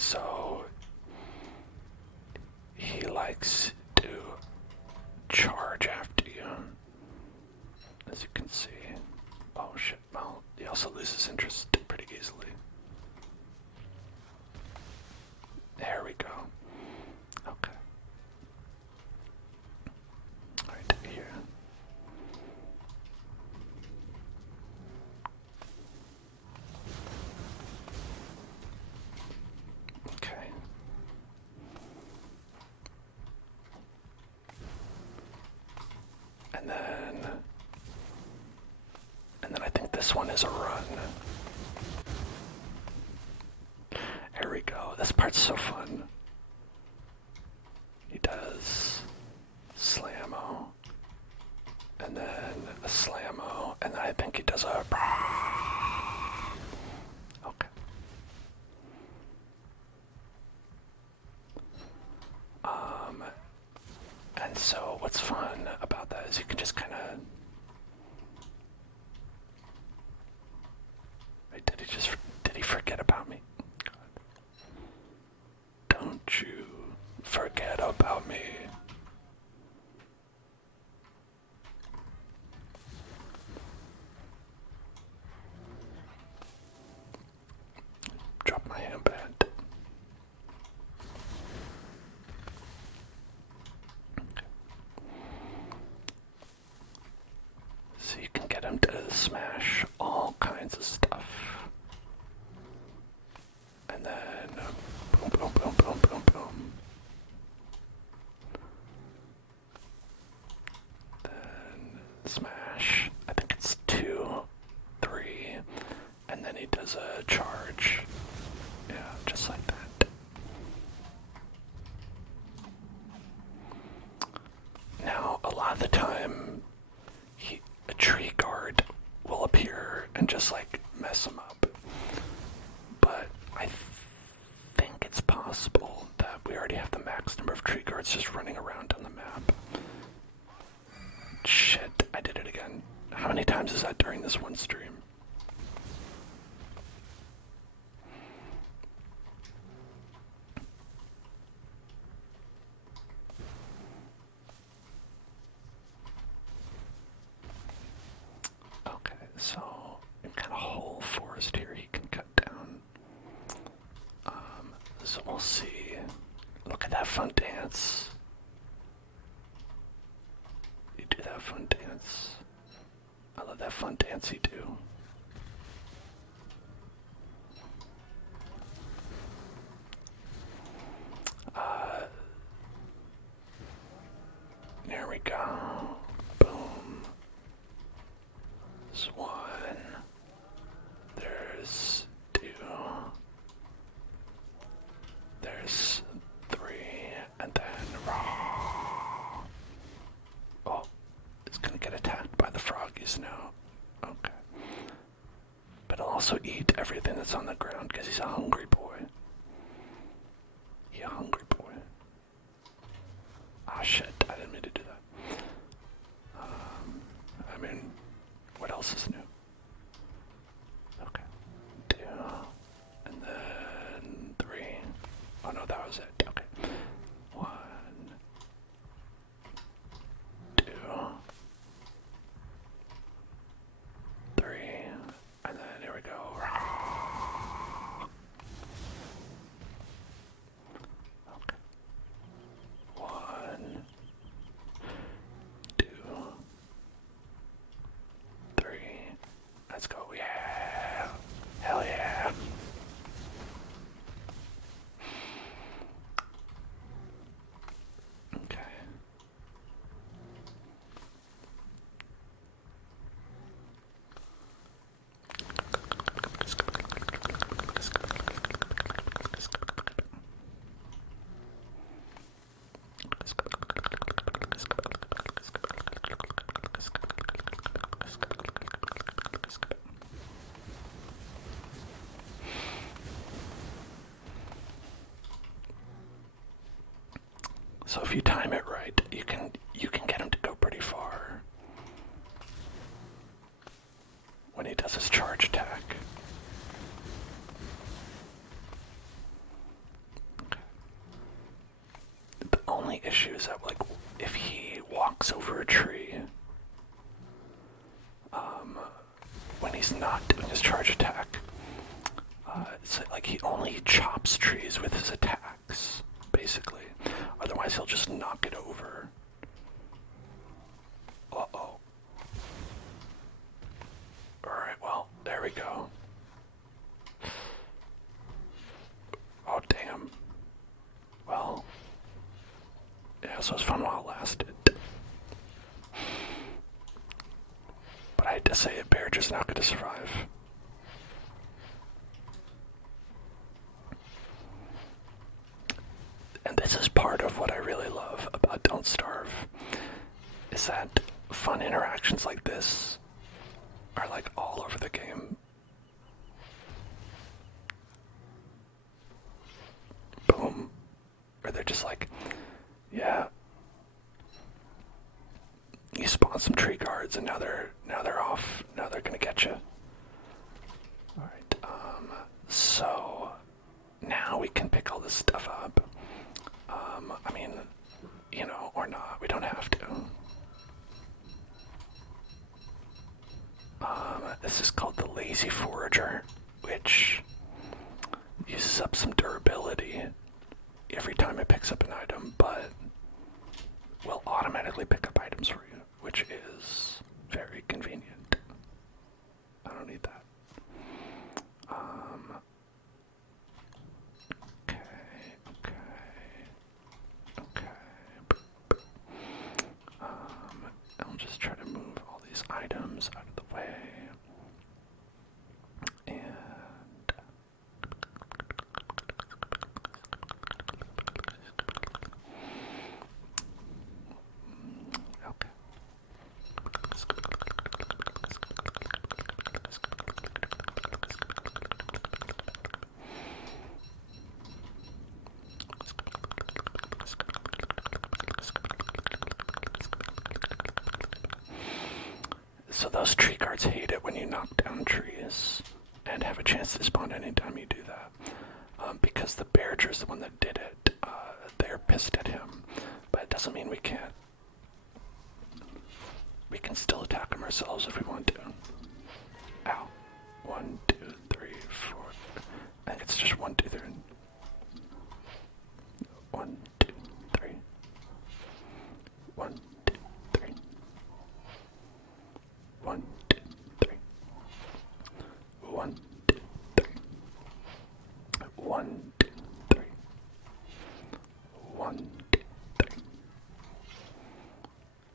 So he likes to charge after you, as you can see. Oh shit, well, he also loses interest pretty easily. There we go. Okay. And then I think this one is a run. Here we go. This part's so fun. He does slammo, and then a slammo, and then I think he does a... Okay. And so what's fun about that is you can just kind of... Wait, did he forget about me? God. Don't you forget about me. Drop my handband. So you can get him to smash all kinds of stuff. And then boom, boom, boom, boom, boom, boom. Then smash. I think it's 2, 3, and then he does a charge. Yeah, just like that. Now, a lot of the time, a tree guard will appear and just like mess him up. But I think it's possible that we already have the max number of tree guards just running around on the map. Shit, I did it again. How many times is that during this one stream? Okay, so in kind of whole forest here he can cut down. So we'll see. Look at that fun dance. You do that fun dance. I love that fun dance you do. There we go. Boom. There's 1. There's 2. There's 3. And then... Oh, it's gonna get attacked by the froggies now. Okay. But he'll also eat everything that's on the ground because he's a hungry boy. He's a hungry boy. Ah, shit, I didn't mean to do that. I mean, what else is new? Okay. 2. And then 3. Oh no, that was it. Okay. 1. 2. 3. And then here we go. Okay. 1, 2, 3. Let's go. Yeah. Hell yeah. Okay. So if you time it right, you can get him to go pretty far when he does his charge attack. Okay. The only issue is that, like, if he walks over a tree, when he's not doing his charge attack, it's like he only chops trees with his attacks, basically. Otherwise, he'll just knock it over. Uh-oh. Alright, well, there we go. Oh, damn. Well, yeah, so it was fun while it lasted. to say it, Bearger's not going to survive. And this is part of what I really love about Don't Starve, is that fun interactions like this are like all over the game. Boom. Or they're just like, yeah. You spawn some tree guards and now they're off. Now they're gonna get you. Alright, so now we can pick all this stuff up. I mean, you know, or not. We don't have to. This is called the Lazy Forager, which uses up some durability every time it picks up an item, but will automatically pick up items for you, which is very convenient. I don't need that. I'll just try to move all these items out of the way. And okay. So those tree guards hate it when you knock down trees and have a chance to spawn anytime you do that. Because the Bearger is the one that did it, they're pissed at him. But it doesn't mean we can't. We can still attack him ourselves if we want to. Ow. 1, 2, 3, 4. I think it's just 1, 2, 3. 1, 2, 3. 1, 2, 3. 1, 2, 3. 1, 2, 3. 1, 2, 3. 1, 2, 3.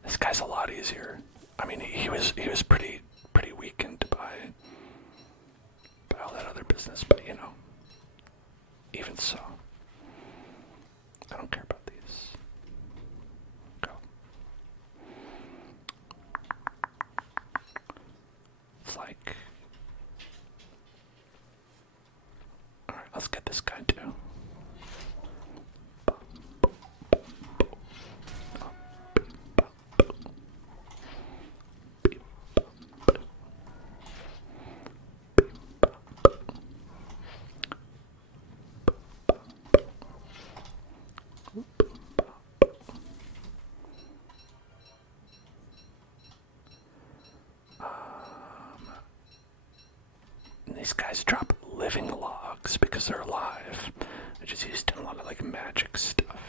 This guy's a lot easier. I mean, he was pretty weakened by all that other business, but you know, even so, I don't care about these. Go. It's like, all right, let's get this guy too. These guys drop living logs because they're alive, which is used in a lot of like magic stuff.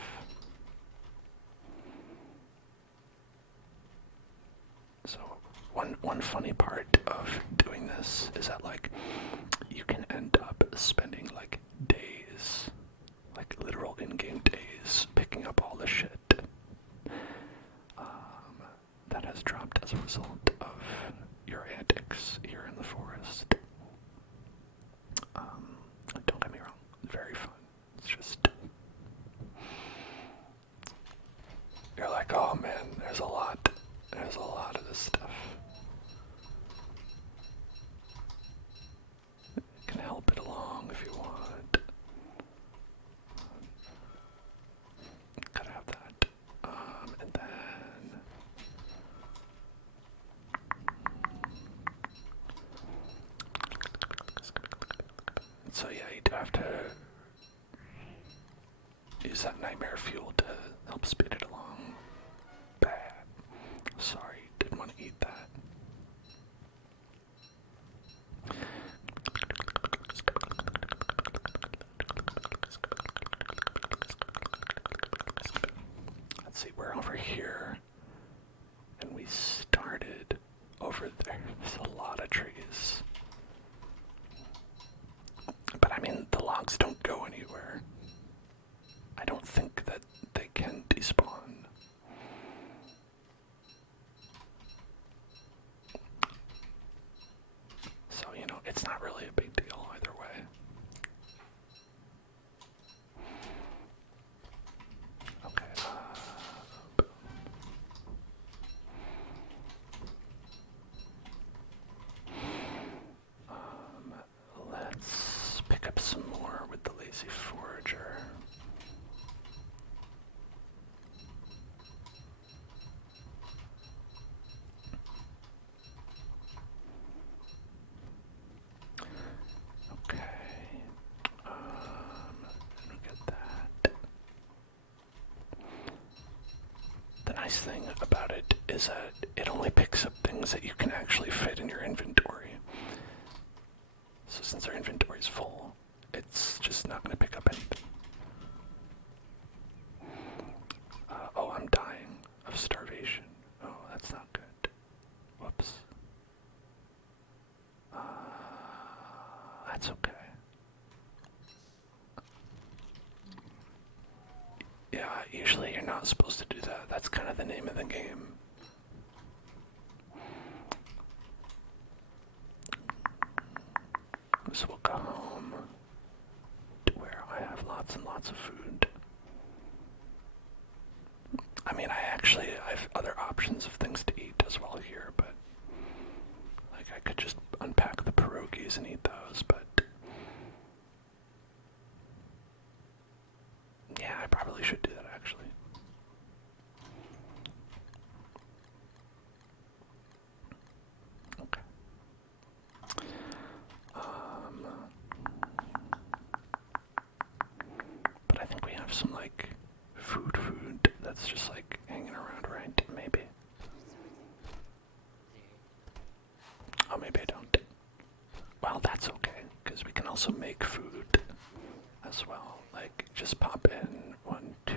So one funny part of doing this is that like you can end up spending like days, like literal in-game days, picking up all the shit that has dropped as a result of your antics here in the forest. Don't get me wrong, very fun. It's just, you're like, oh man, there's a lot of this stuff. You can help it along if you want. Gotta have that. And then so yeah, you do have to use that nightmare fuel to help speed it along. Bad. Sorry, didn't want to eat that. Let's see, we're over here. And we started over there. There's a lot of trees. But I mean, the logs don't go anywhere. I don't think that they can despawn. it's not really a big deal either way. Okay, let's pick up some more with the lazy forager. Okay, look at that. The nice thing about it is that it only picks up things that you can actually fit in your inventory. So since our inventory is full, it's just not going to pick up anything. Oh, I'm dying of starvation. Oh, that's not good. Whoops. That's okay. Yeah, usually you're not supposed to do that. That's kind of the name of the game. So we'll go home to where I have lots and lots of food. I mean, I have other options of things to eat as well here, but like I could just unpack the pierogies and eat those, but yeah, I probably should do that actually. Okay. But I think we have some like food that's just like hanging around, right? Maybe. Oh, maybe I don't. Well, that's okay, because we can also make food as well. Like, just pop in 1, 2.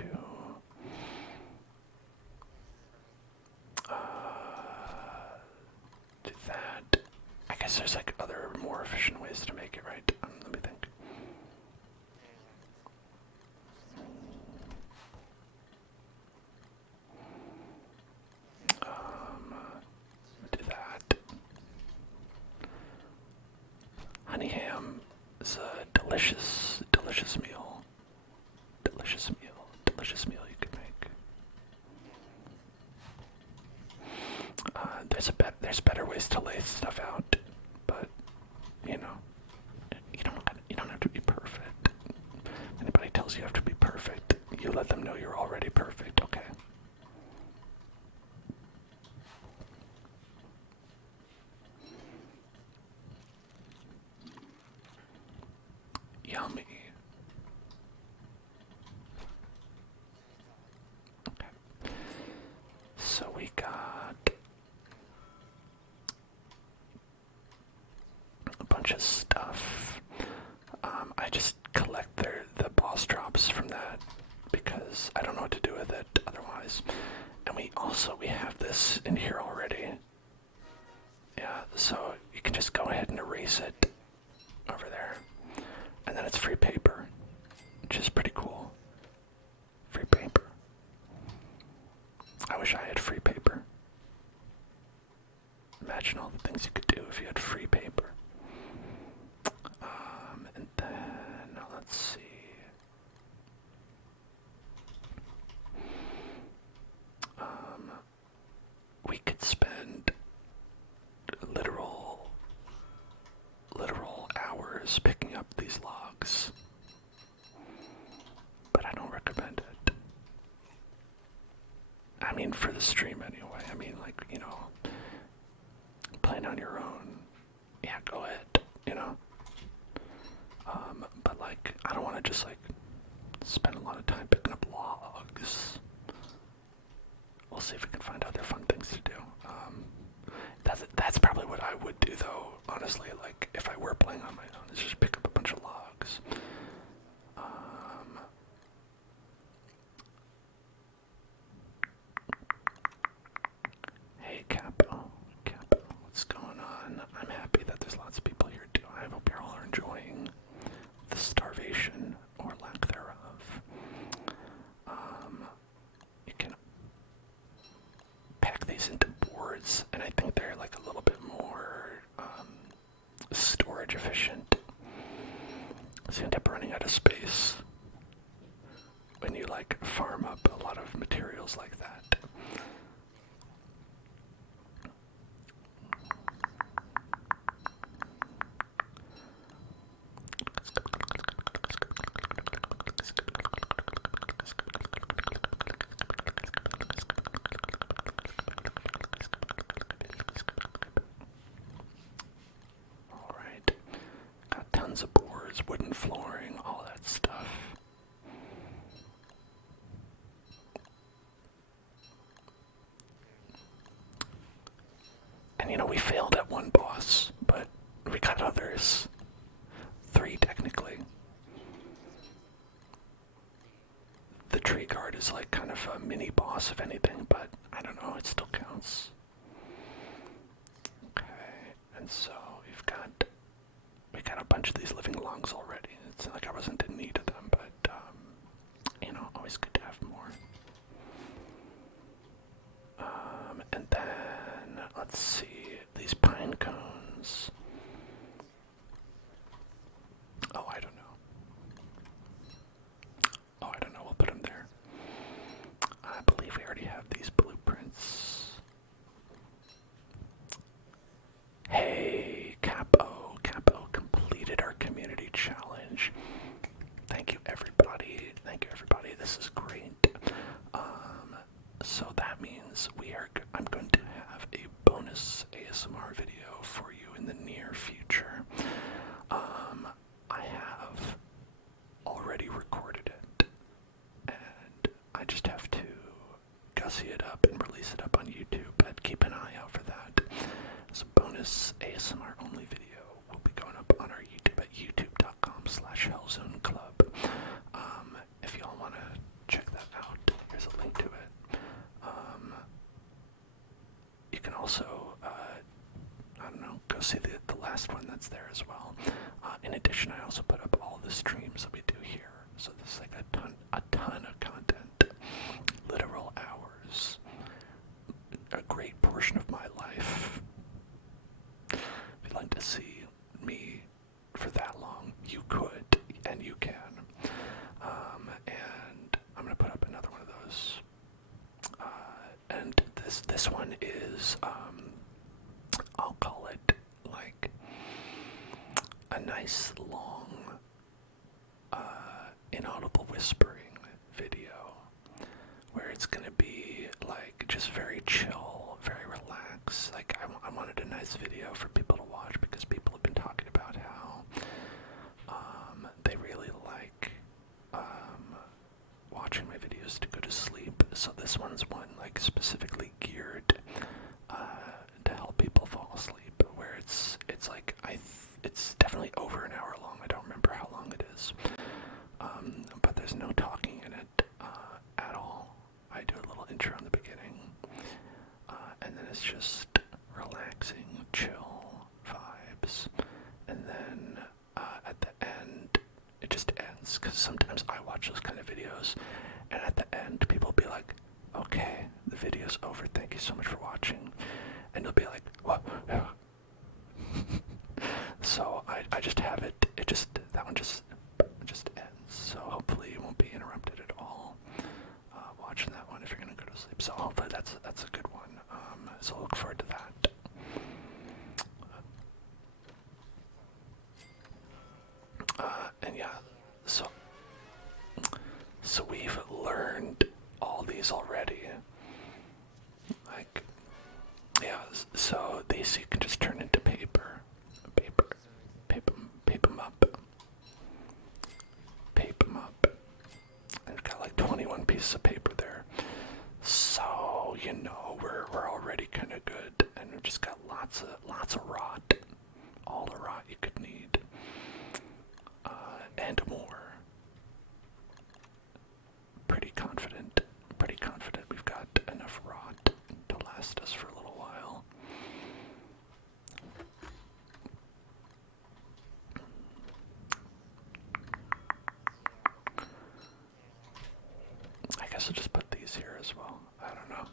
Do that. I guess there's like other more efficient ways to make it, right? Let me think. Do that. Honey ham is a delicious, delicious meal. Delicious meal you can make. There's better ways to lay stuff out, but you know, you don't have to be perfect. If anybody tells you have to be perfect, you let them know you're already perfect. Okay. Yummy. Okay. So we got a bunch of stuff. I just collect the boss drops from that because I don't know what to do with it otherwise. And we have this in here already. Yeah, so you can just go ahead and erase it over there. And then it's free paper, which is pretty cool. Free paper. I wish I had free paper. Imagine all the things you could do if you had free paper. And then, let's see. We could spend literal hours picking up these logs. But I don't recommend it. I mean, for the stream anyway. I mean, like, you know, playing on your own. Yeah, go ahead, you know. But like, I don't want to just like spend a lot of time picking up logs. We'll see if we can find other fun things to do. That's probably what I would do though, honestly, like if I were playing on my own, is just pick up a bunch of logs. Hey Capo, what's going on? I'm happy that there's lots of people here too. I hope you're all enjoying the starvation or lack thereof. You can pack these into boards, and I think they're like a little bit more storage efficient. So you end up running out of space when you like farm up a lot of materials like that. Alright. Got tons of boards, wooden flooring, all that stuff. And we failed at one boss, but we got others. 3 technically. The tree guard is like kind of a mini boss if anything, but I don't know, it still counts. Okay, and so we got a bunch of these living logs already. It's not like I wasn't in need of them, but always good to have more. And then let's see, these pine cones. Oh, I don't know. We'll put them there. I believe we already have these blueprints. Hey, Capo completed our community challenge. Thank you, everybody. This is great. So that means I'm going to have a bonus ASMR video for you in the near future. I have already recorded it, and I just have to gussy it up and release it up on YouTube, but keep an eye out for that. It's a bonus ASMR only video will be going up on our YouTube at youtube.com/hellzoneclub. If y'all want to check that out, here's a link to it. You can also, go see the last one that's there as well. In addition, I also put up all the streams that we do here. So there's like a ton of content. Literal hours. A great portion of my life. If you'd like to see me for that long, you could, and you can. And I'm going to put up another one of those. And this one is, I'll call it like a nice long inaudible whispering video where it's gonna be like just very chill, very relaxed. Like I wanted a nice video for people to watch because people have been talking about how they really like watching my videos to go to sleep. So this one's one like specifically geared to help people fall asleep, where it's like it's definitely over an hour long. I don't remember how long it is, but there's no talking in it at all. I do a little intro in the beginning, and then it's just relaxing, chill vibes, and then at the end it just ends, because sometimes I watch those kind of videos and at the end people will be like, okay, the video's over, thank you so much for watching, and you'll be like, what? So I just have it that one just ends, so hopefully you won't be interrupted at all watching that one if you're gonna go to sleep. So hopefully that's a good one. So look forward to that. And yeah, so we've learned all these already. Like, yeah, so these you can just turn into paper, paper them up, and we've got like 21 pieces of paper there. So we're already kind of good, and we've just got lots of rot, all the rot you could need, and more. Pretty confident we've got enough rot to last us for a little while. I guess I'll just put these here as well. I don't know.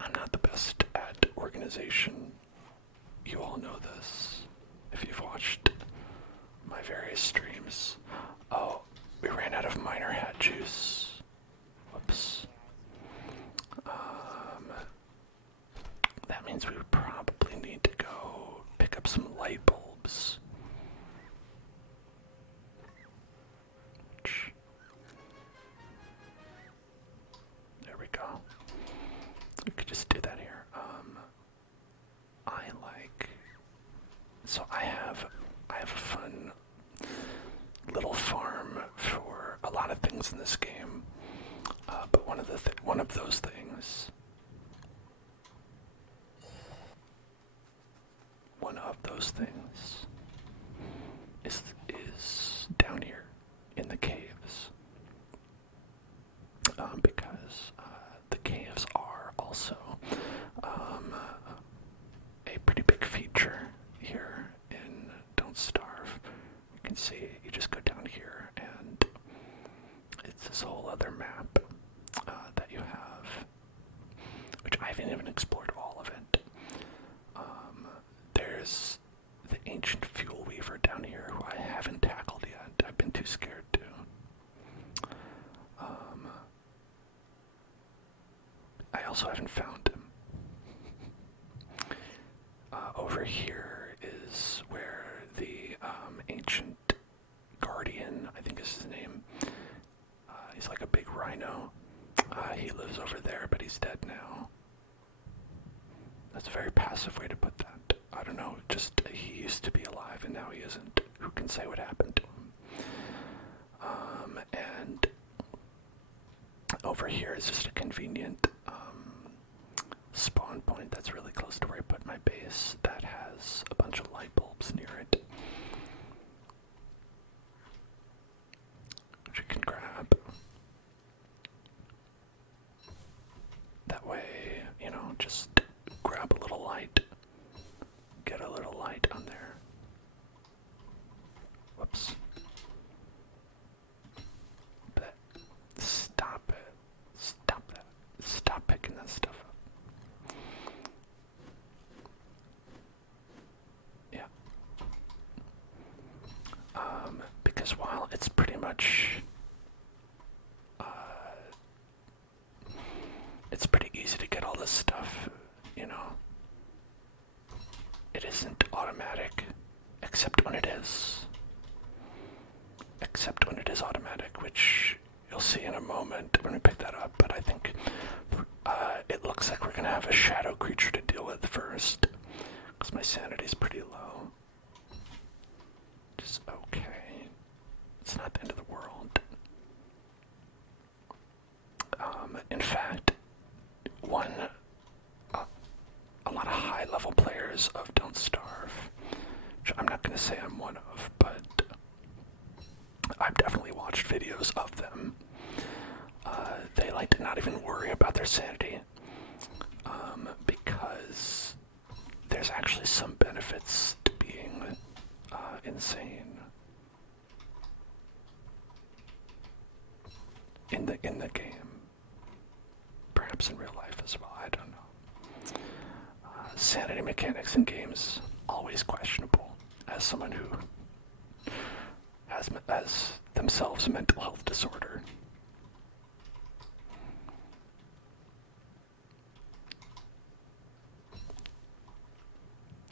I'm not the best at organization, you all know this if you've watched my various streams. Oh, we ran out of miner hat juice. Whoops. That means we would probably need to go pick up some light bulbs. There we go. We could just do that here. So I have a fun little farm for a lot of things in this game. But one of those things. One of those things is down here in the caves, because the caves are also a pretty big feature here in Don't Starve. You can see you just go down here and it's this whole other map that you have, which I haven't even explored all of it. There's the ancient fuel weaver down here who I haven't tackled yet. I've been too scared to. I also haven't found him. Over here is where the ancient guardian, I think is his name. He's like a big rhino. He lives over there, but he's dead now. That's a very passive way to put that. I don't know, just he used to be alive and now he isn't. Who can say what happened to him? And over here is just a convenient spawn point that's really close to where I put my base that has a bunch of light bulbs near it, which you can grab. That way, you know, just grab a little light. Get a little light on there. Whoops. But stop it. Stop that. Stop picking that stuff up. Yeah. Because while it's pretty much it's pretty easy to get all this stuff, you know. It isn't automatic, except when it is. Except when it is automatic, which you'll see in a moment when we pick that up, but I think it looks like we're going to have a shadow creature to deal with first, because my sanity's pretty low. Just okay. It's not the end of the world. In fact, a lot of high-level players of Don't Starve, which I'm not going to say I'm one of, but I've definitely watched videos of them. They like to not even worry about their sanity, because there's actually some benefits to being insane in the game. Perhaps in real life as well, I don't know. Sanity mechanics in games, always questionable, as someone who has themselves a mental health disorder.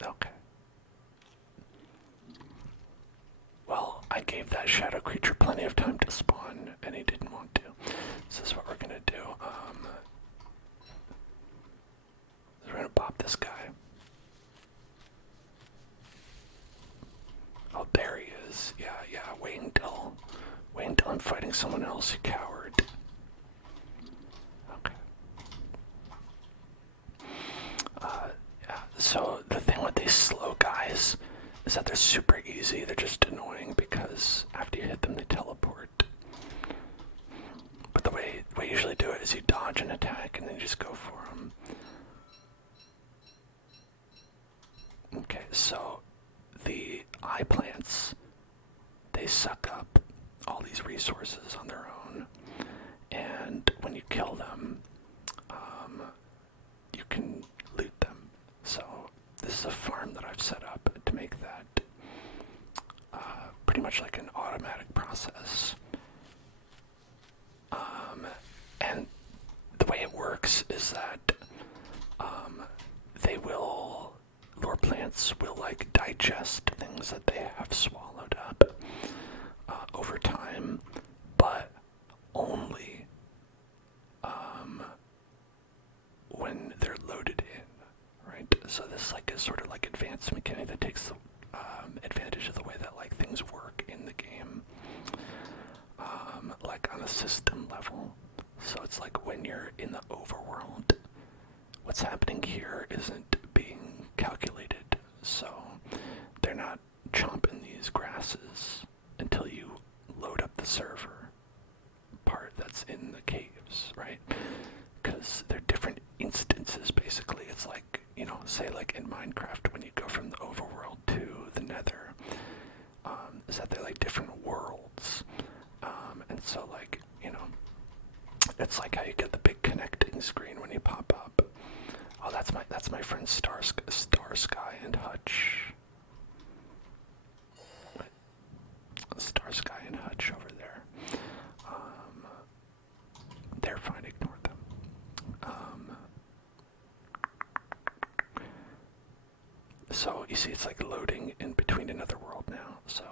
Okay. Well, I gave that shadow creature plenty of time to spawn, and he didn't want to. So this is what we're gonna do. We're gonna pop this guy. Oh, there he is. Yeah. Wait until I'm fighting someone else, you coward. Okay. Yeah. So the thing with these slow guys is that they're super easy. They're just annoying because after you hit them, they teleport. But the way we usually do it is you dodge an attack and then you just go for them. Okay, so the eye plants, they suck up all these resources on their own, and when you kill them, you can loot them. So this is a farm that I pretty much like an automatic process. And the way it works is that lure plants will like digest things that they have swallowed up over time, but only when they're loaded in, right? So this like is sort of like advanced mechanic that takes the advantage of the way that like things work in the game, like on a system level. So it's like when you're in the overworld, what's happening here isn't being calculated. So they're not chomping these grasses until you load up the server part that's in the caves, right? Because they're different instances, basically. It's like, you know, say like in Minecraft when you go from the overworld to the nether, is that they're like different worlds. And so like, you know, it's like how you get the big connecting screen when you pop up. Oh, that's my friend Star Sky and Hutch. What? Star Sky and Hutch over there. They're fine, ignore them. So you see it's like loading in between another world now, so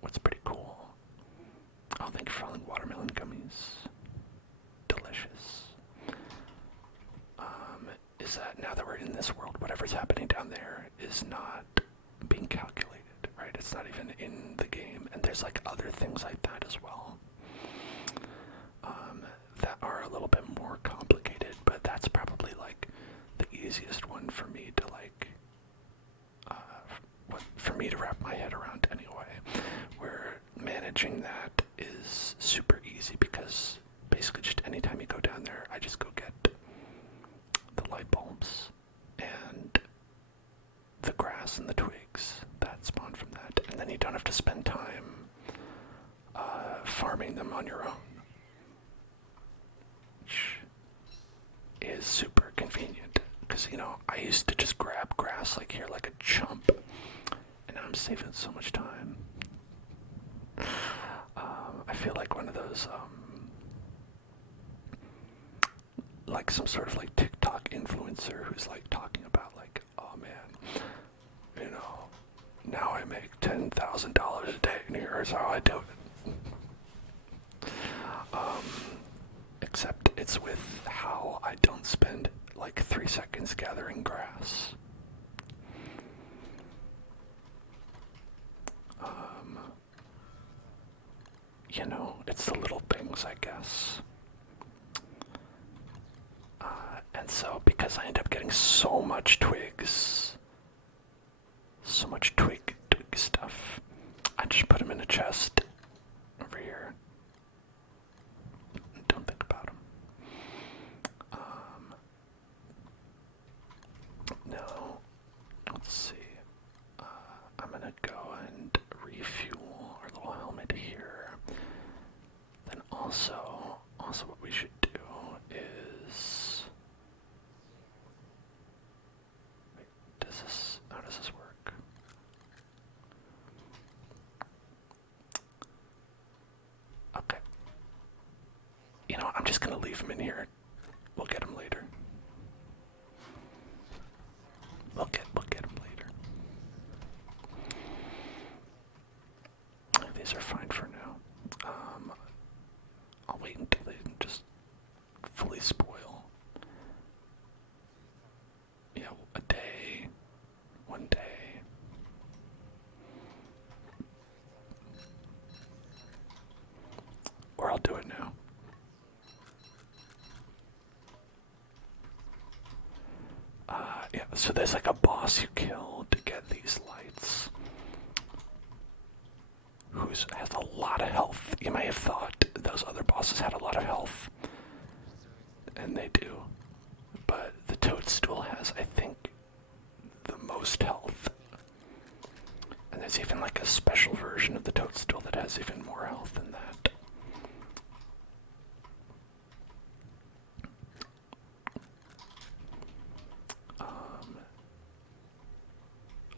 what's pretty cool. Oh, thank you for following watermelon gummies. Delicious. Is that now that we're in this world, whatever's happening down there is not being calculated, right? It's not even in the game, and there's like other things like that as well. That are a little bit more complicated, but that's probably like the easiest one for me to like, for me to wrap my head around anyway, where managing that is super easy because basically just anytime you go down there, I just go get the light bulbs and the grass and the twigs that spawn from that, and then you don't have to spend time farming them on your own, which is super convenient because, you know, I used to just grab grass like here like a chump, and now I'm saving so much time. I feel like one of those like some sort of like TikTok influencer who's like talking about like, oh man, you know, now I make $10,000 a day and here's how I do it. Except it's with how I don't spend like 3 seconds gathering grass. You know, it's the little things, I guess. And so, because I end up getting so much twigs, so much twig stuff, I just put them in a chest over here. Don't think about them. No, let's see. I'm gonna go and refuel our little helmet here. Then also what we should do is, how does this work? Okay. You know, I'm just gonna leave him in here. We'll get him later. We'll get him later. These are fine for now. I'll wait until they just fully spoil. Yeah, a day. 1 day. Or I'll do it now. Yeah, so there's like a boss you kill to get these lights, who has a lot of health. You may have thought those other bosses had a lot of health, and they do. But the toadstool has, I think, the most health. And there's even like a special version of the toadstool that has even more health than that.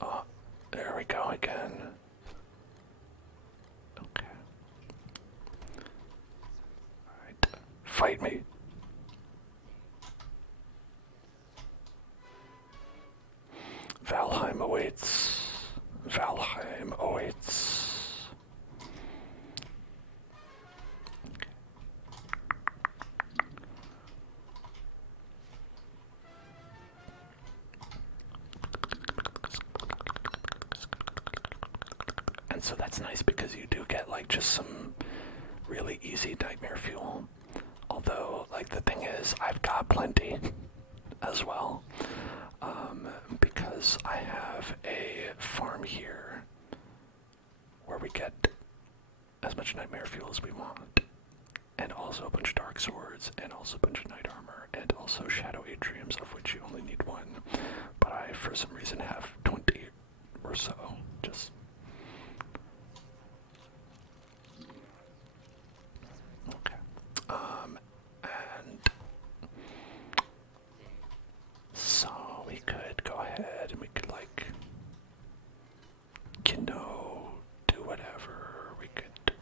Oh, there we go again. awaits. Valheim awaits. And so that's nice because you do get like just some really easy nightmare fuel. Although, like, the thing is, I've got plenty as well. Because I have a farm here where we get as much nightmare fuel as we want. And also a bunch of dark swords, and also a bunch of knight armor, and also shadow atriums, of which you only need one. But I, for some reason, have 20 or so. Just... okay. And so we could go ahead and we could, like, you know, do whatever. We could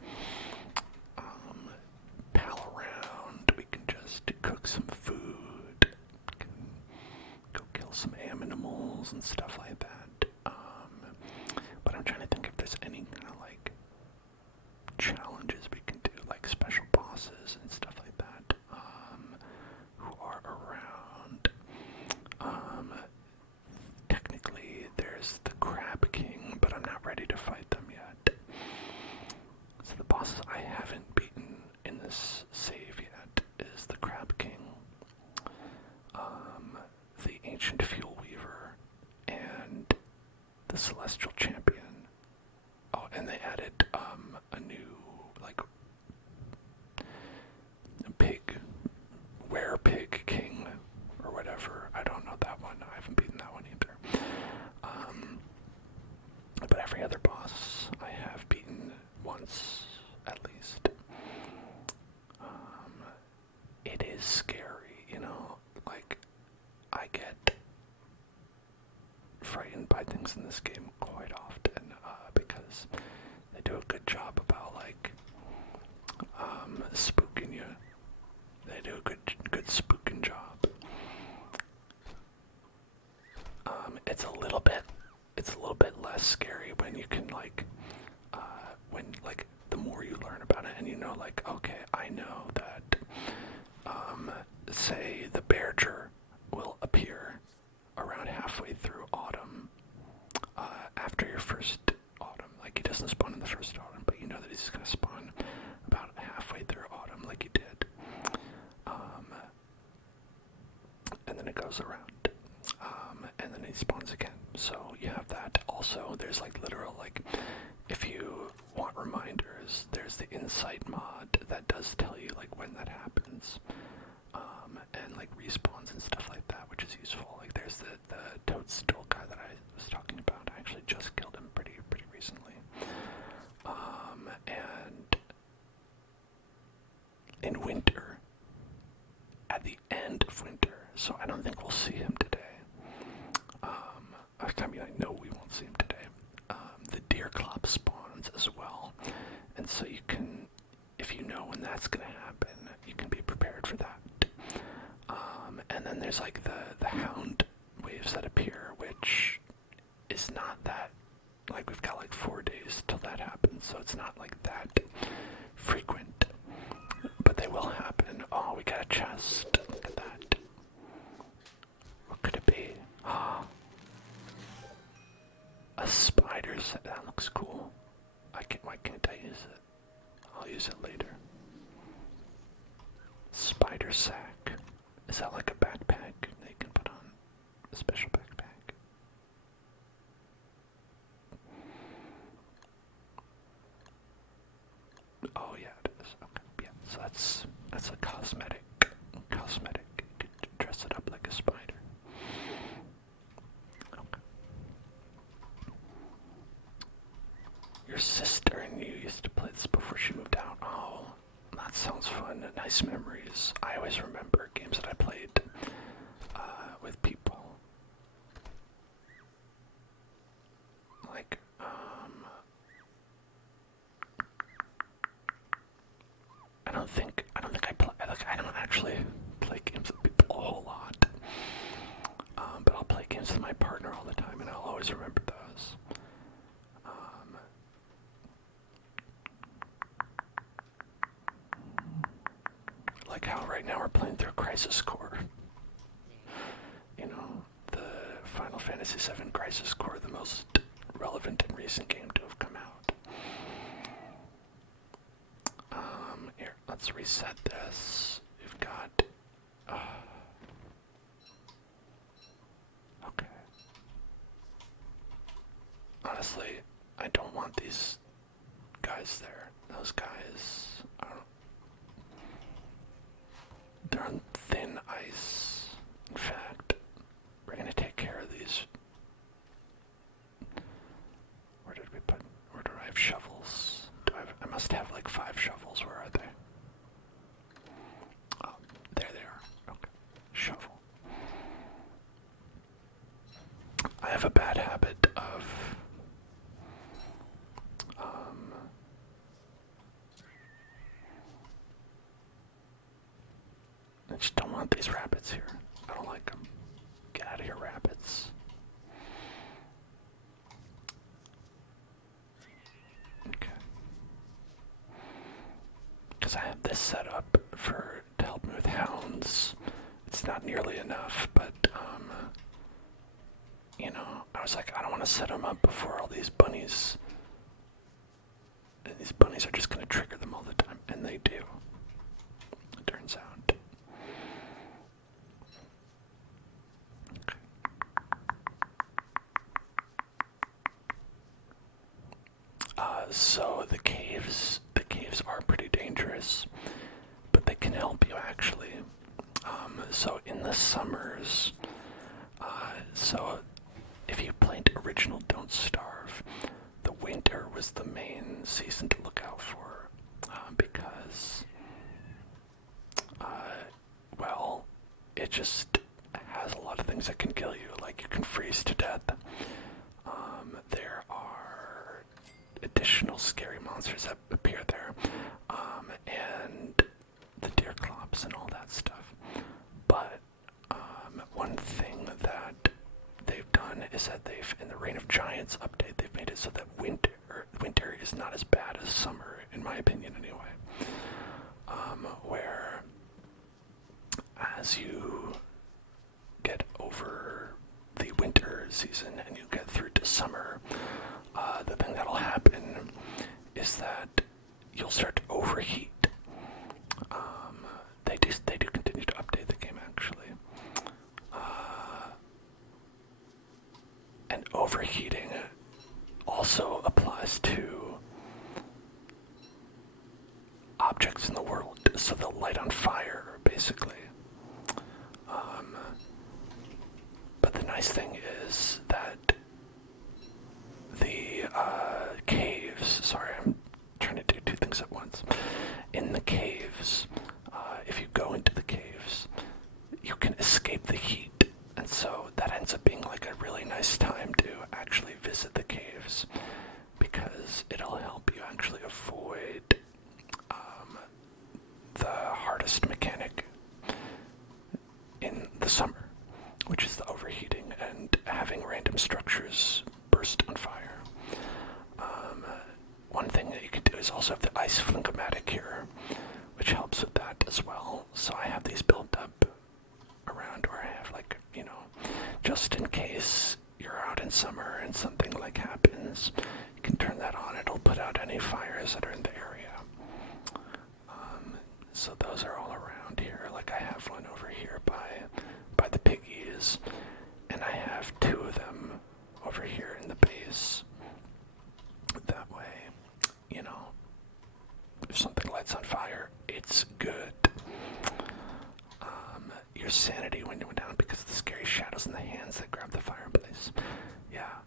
pal around. We can just cook some food. We can go kill some animals and stuff like that. But I'm trying to think if there's any kind of like challenges we can do, like special bosses and stuff like that, who are around. Technically, there's the Crab King, but I'm not ready to fight them yet. So the bosses I haven't beaten in this save yet is the Crab King, the Ancient Fuel Weaver, and the Celestial Champion. Oh, and they added a new, like, pig, were-pig king, or whatever. I don't know that one. I haven't beaten that one either. But every other boss I have beaten once, at least. It is scary, you know, like, I get frightened by things in this game quite often, because they do a good job about, like, spooking you. They do a good spooking job. It's a little bit less scary when you can, like, when, like, the more you learn about it and you know, like, okay, I know that, say the Bearger will appear around halfway through autumn, after your first autumn. Like, he doesn't spawn in the first autumn, but you know that he's gonna spawn about halfway through autumn, like he did. And then it goes around, and then he spawns again. So you have that. Also, there's like literal, like, if you want reminders, there's the Insight mod that does tell you like when that happens, and like respawns and stuff like that, which is useful. Like, there's the toadstool guy that I was talking about. I actually just killed him pretty recently. And in winter, at the end of winter, so I don't think we'll see him today. I mean, I know we won't see him today. The deer clop spawns as well, and so you can, if you know when that's gonna happen, you can be prepared for that. And then there's like the hound waves that appear, which is not that, like, we've got like 4 days till that happens, so it's not like that frequent, but they will happen. Oh, we got a chest. Look at that. What could it be? A spider set. That looks cool. Why can't I use it? I'll use it later. Spider sack. Is that like a backpack that you can put on? A special backpack. Oh yeah, it is. Okay, yeah. So that's a cosmetic. You could dress it up like a spider. Okay. Your sister and you used to play this before she moved out. Oh, that sounds fun. Nice memories. I always remember games that I played with people. Like, I don't think I play. Like, I don't actually play games with people a whole lot. But I'll play games with my partner all the time, and I'll always remember right now we're playing through Crisis Core. You know, the Final Fantasy VII Crisis Core, the most relevant and recent game to have come out. Here, let's reset this. We've got... okay. Honestly, I don't want these guys there. Those guys, I don't... they're on thin ice. In fact, we're gonna take care of these. Where did we put... where do I have shovels? I must have like 5 shovels. Where are they? Oh, there they are. Okay. Shovel. I have a bad habit of I just don't want these rabbits here. I don't like them. Get out of here, rabbits. Okay. Because I have this set up to help me with hounds. It's not nearly enough, but, you know, I was like, I don't want to set them up before all these bunnies. And these bunnies are just going to trigger them all the time, and they do. It turns out. So the caves are pretty dangerous, but they can help you actually. So in the summers, so if you played original Don't Starve, the winter was the main season to look out for, because, well, it just has a lot of things that can kill you. Like, you can freeze to death. There are additional scary monsters that appear there, and the deer clops and all that stuff. But one thing that they've done is that in the Reign of Giants update, they've made it so that winter is not as bad as summer, in my opinion anyway. Where as you get over the winter season and you get through to summer, the thing that'll happen is that you'll start to overheat. They do continue to update the game actually, and overheating also applies to objects in the world, so they'll light on fire basically. But the nice thing is that the caves, sorry, I'm trying to do 2 things at once. In the caves, if you go into the caves, you can escape the heat, and so that ends up being like a really nice time to actually visit the caves, because it'll help you actually avoid the hardest mechanic in the summer, which is the overheating and having random structures burst on fire. One thing that you can do is also have the ice flingomatic here, which helps with that as well. So I have these built up around where I have, like, you know, just in case you're out in summer and something like happens, you can turn that on. It'll put out any fires that are in the area. So those are all around here. Like, I have one over here by the piggies, and I have 2 of them over here in the base. That way, you know, if something lights on fire, it's good. Your sanity went down because of the scary shadows in the hands that grab the fireplace. Yeah.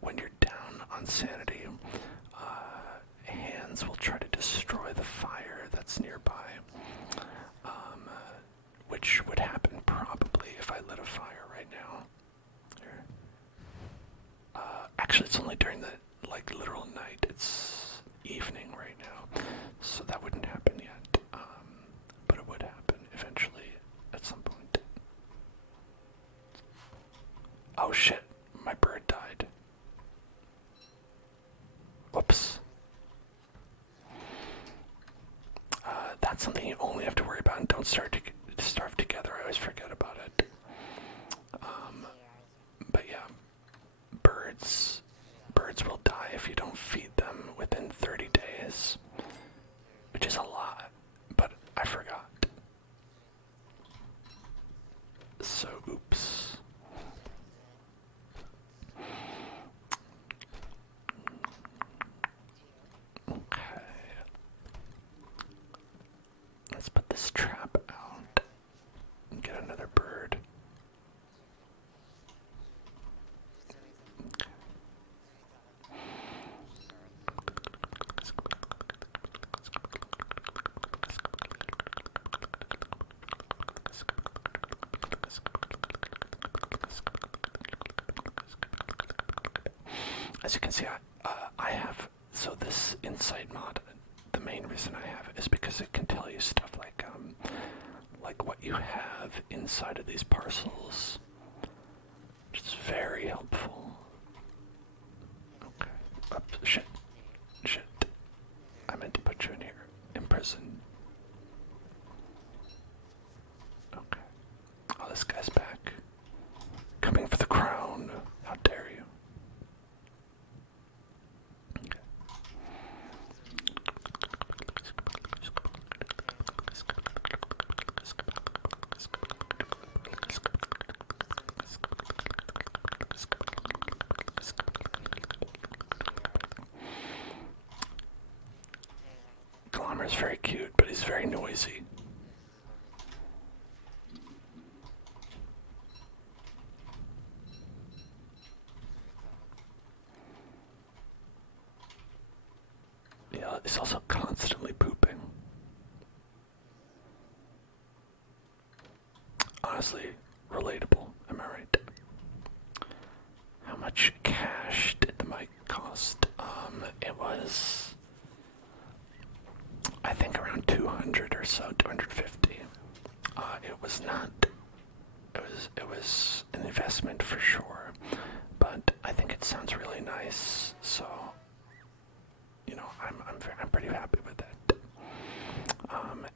When you're down on sanity, hands will try to destroy the fire that's nearby, which would happen probably if I lit a fire right now. Here. Actually, it's only during the, like, literal night. It's evening right now, so that wouldn't happen yet, but it would happen eventually at some point. Oh shit, my bird died. Whoops. That's something you only have to worry about birds will die if you don't feed them within 30 days, which is a lot, but I forgot. So, oops. Okay. Let's put this trap out and get another bird. As you can see, I have, so this insight mod, the main reason I have it is because it can tell you stuff like what you have inside of these parcels, which is very helpful. Okay. Oops, shit. I meant to put you in here, in prison. Okay. Oh, this guy's back. Coming for the crown. How dare you? Glommer's very cute, but he's very noisy. Yeah, he's also constantly pooping. Honestly, relatable, am I right? How much cash did the mic cost? It was, I think, around 200 or so, 250. It was not, it was an investment for sure, but I think it sounds really nice, so, you know, I'm pretty happy with it.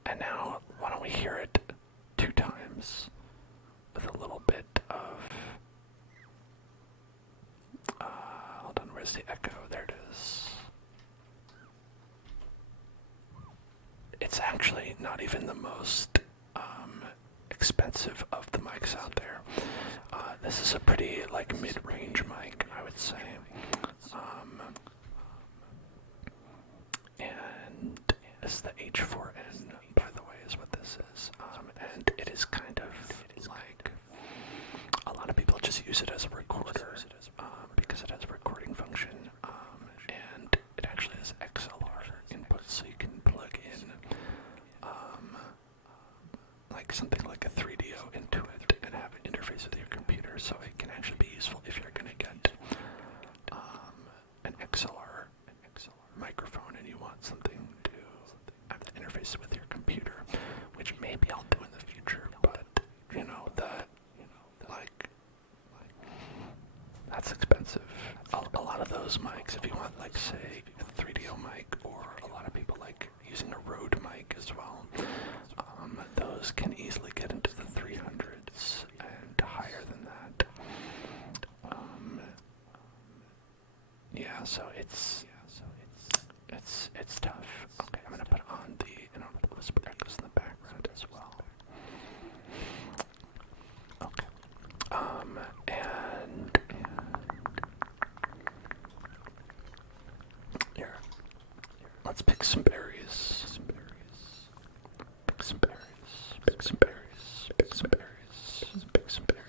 And now, why don't we hear it 2 times with a little bit of, hold on, where's the echo? There it is. It's actually not even the most expensive of the mics out there. This is a pretty like mid-range mic, I would say. And this is the H4n, by the way, is what this is. And it is kind of like, a lot of people just use it as a recorder because it has a recording function, and it actually has XLR input, so you can plug in like something like a 3DO into it and have an interface with your computer, so it can actually be useful if you're going to get an XLR microphone and you want something to have the interface with your computer, which maybe I'll do in the future, but you know, that's expensive. A lot of those mics, if you want, like, say, a 3DO mic, or a lot of people like using a Rode mic as well, those can easily get into the 300s and higher than that. Yeah, so it's tough. Okay, I'm gonna put on the inaudible whisper echoes in the background as well. Okay. And here, let's pick some berries. Pick some berries. Pick some berries. Pick some berries. Pick some berries.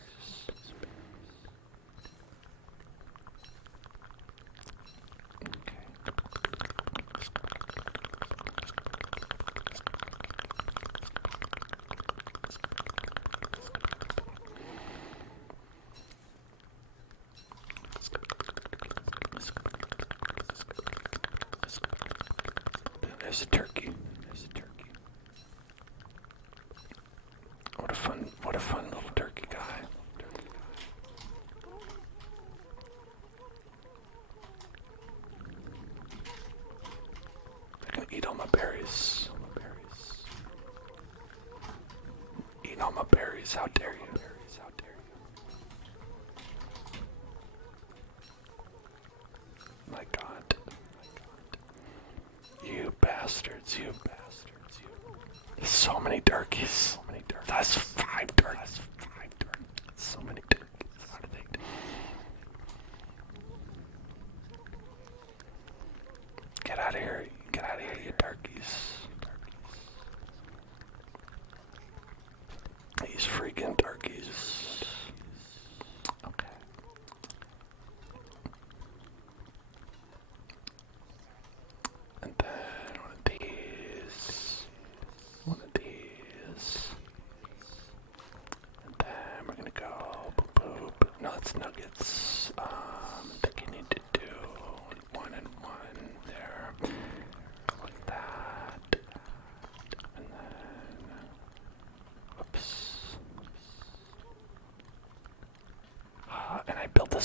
There's a turkey. What a fun little turkey guy. I can eat all my berries. Eat all my berries, how dare you?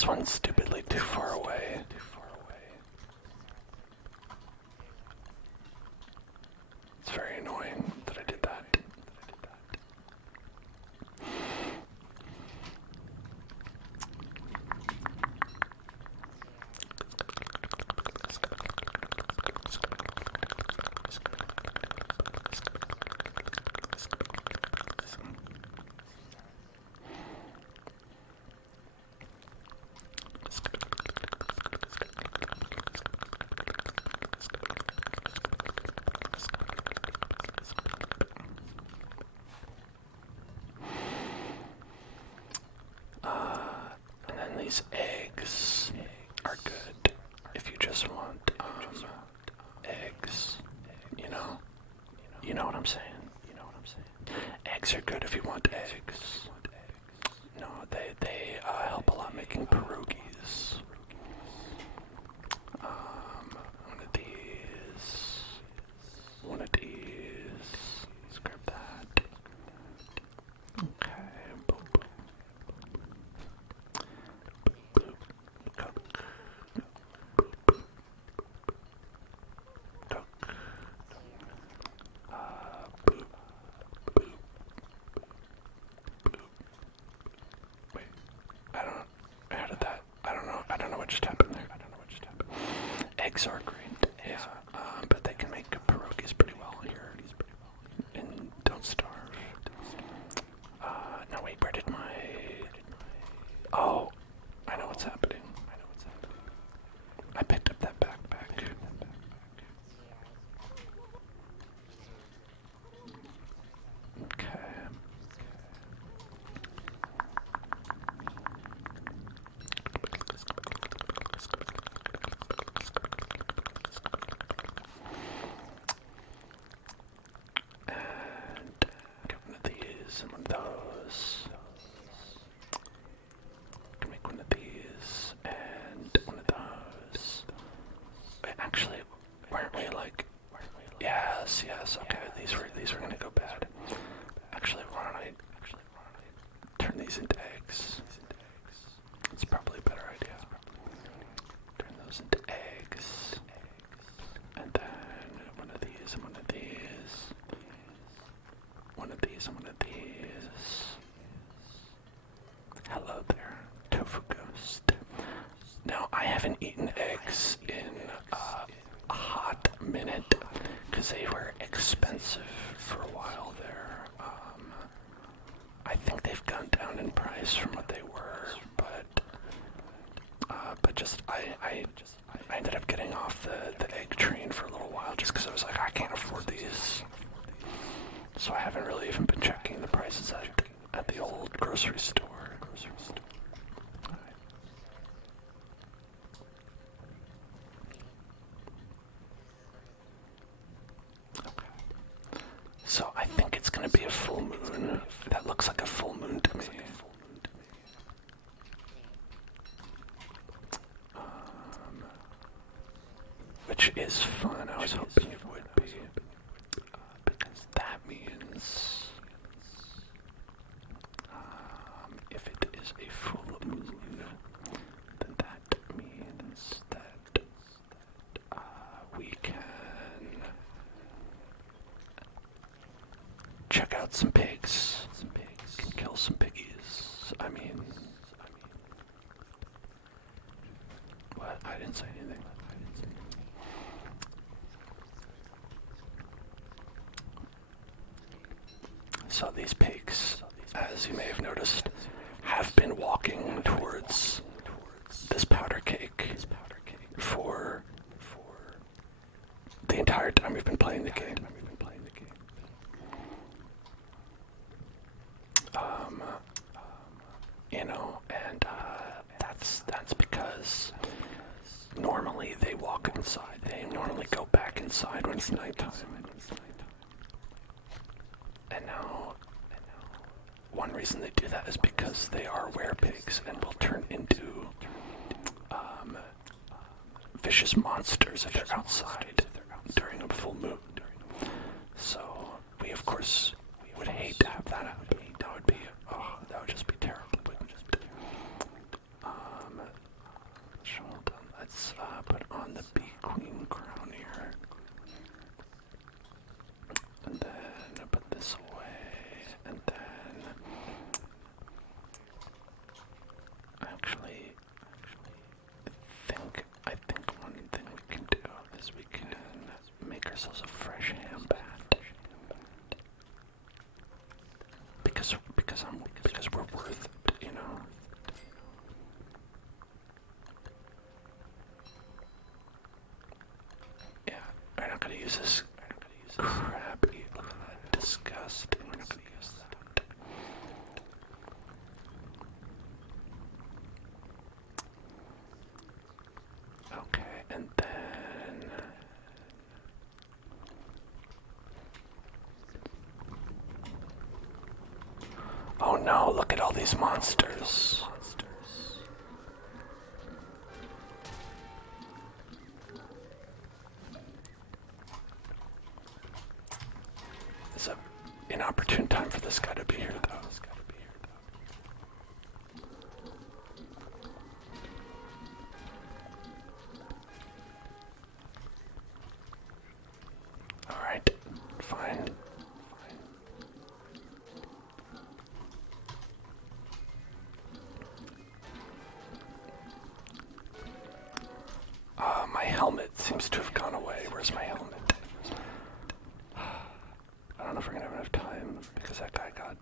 this one's stupidly too far away. It's very annoying that I did that. These eggs are good if you just want eggs. You know what I'm saying. Eggs are good if you want eggs. No, they help a lot making pierogies. One of these. Let's grab that. Okay, boom, boom. Eggs are great, yeah, but they can make pierogies pretty well here, and don't starve. No wait, where did my... Oh, I know what's happening. I picked up that backpack. Okay. And one of those. Can make one of these and one of those. Wait, actually, weren't we like? Yes. Okay, these were gonna go bad. Actually, why don't I turn these into eggs? It's probably a better idea. Turn those into eggs, and then one of these and one of these. One of these and one of these. Hello there, tofu ghost. Now, I haven't eaten eggs in a hot minute because they were expensive for a while there. I think they've gone down in price from what they were, but just I ended up getting off the egg train for a little while just because I was like, I can't afford these. So I haven't really even been checking the prices at the old grocery store. Okay. So I think it's going to be a full moon. That looks like a full moon to me. Which is fun. I was hoping it would be. Because that means if it is a full moon, then that means that we can check out some pigs. Can kill some piggies. I mean, what? I didn't say anything. So these pigs, as you may have noticed, have been walking towards this powder cake for the entire time we've been playing the game. And that's because normally they walk inside. They normally go back inside when it's nighttime. And now, one reason they do that is because they are werepigs and will turn into vicious monsters if they're outside during a full moon. So we, of course, would hate to have that happen. That would just be terrible. on the bee queen crown here. And then I put this away, and then actually, I think one thing we can do is we can make ourselves a fresh ham bat. Because we're worth it, you know. Yeah, we're not gonna use this crappy, disgusting. We're not gonna use that. Okay, and then oh no, look at all these monsters. It's an inopportune time for this guy to be here, though. Alright, fine. My helmet seems to have gone away. Where's my helmet? I don't know if we're gonna have enough time because that guy got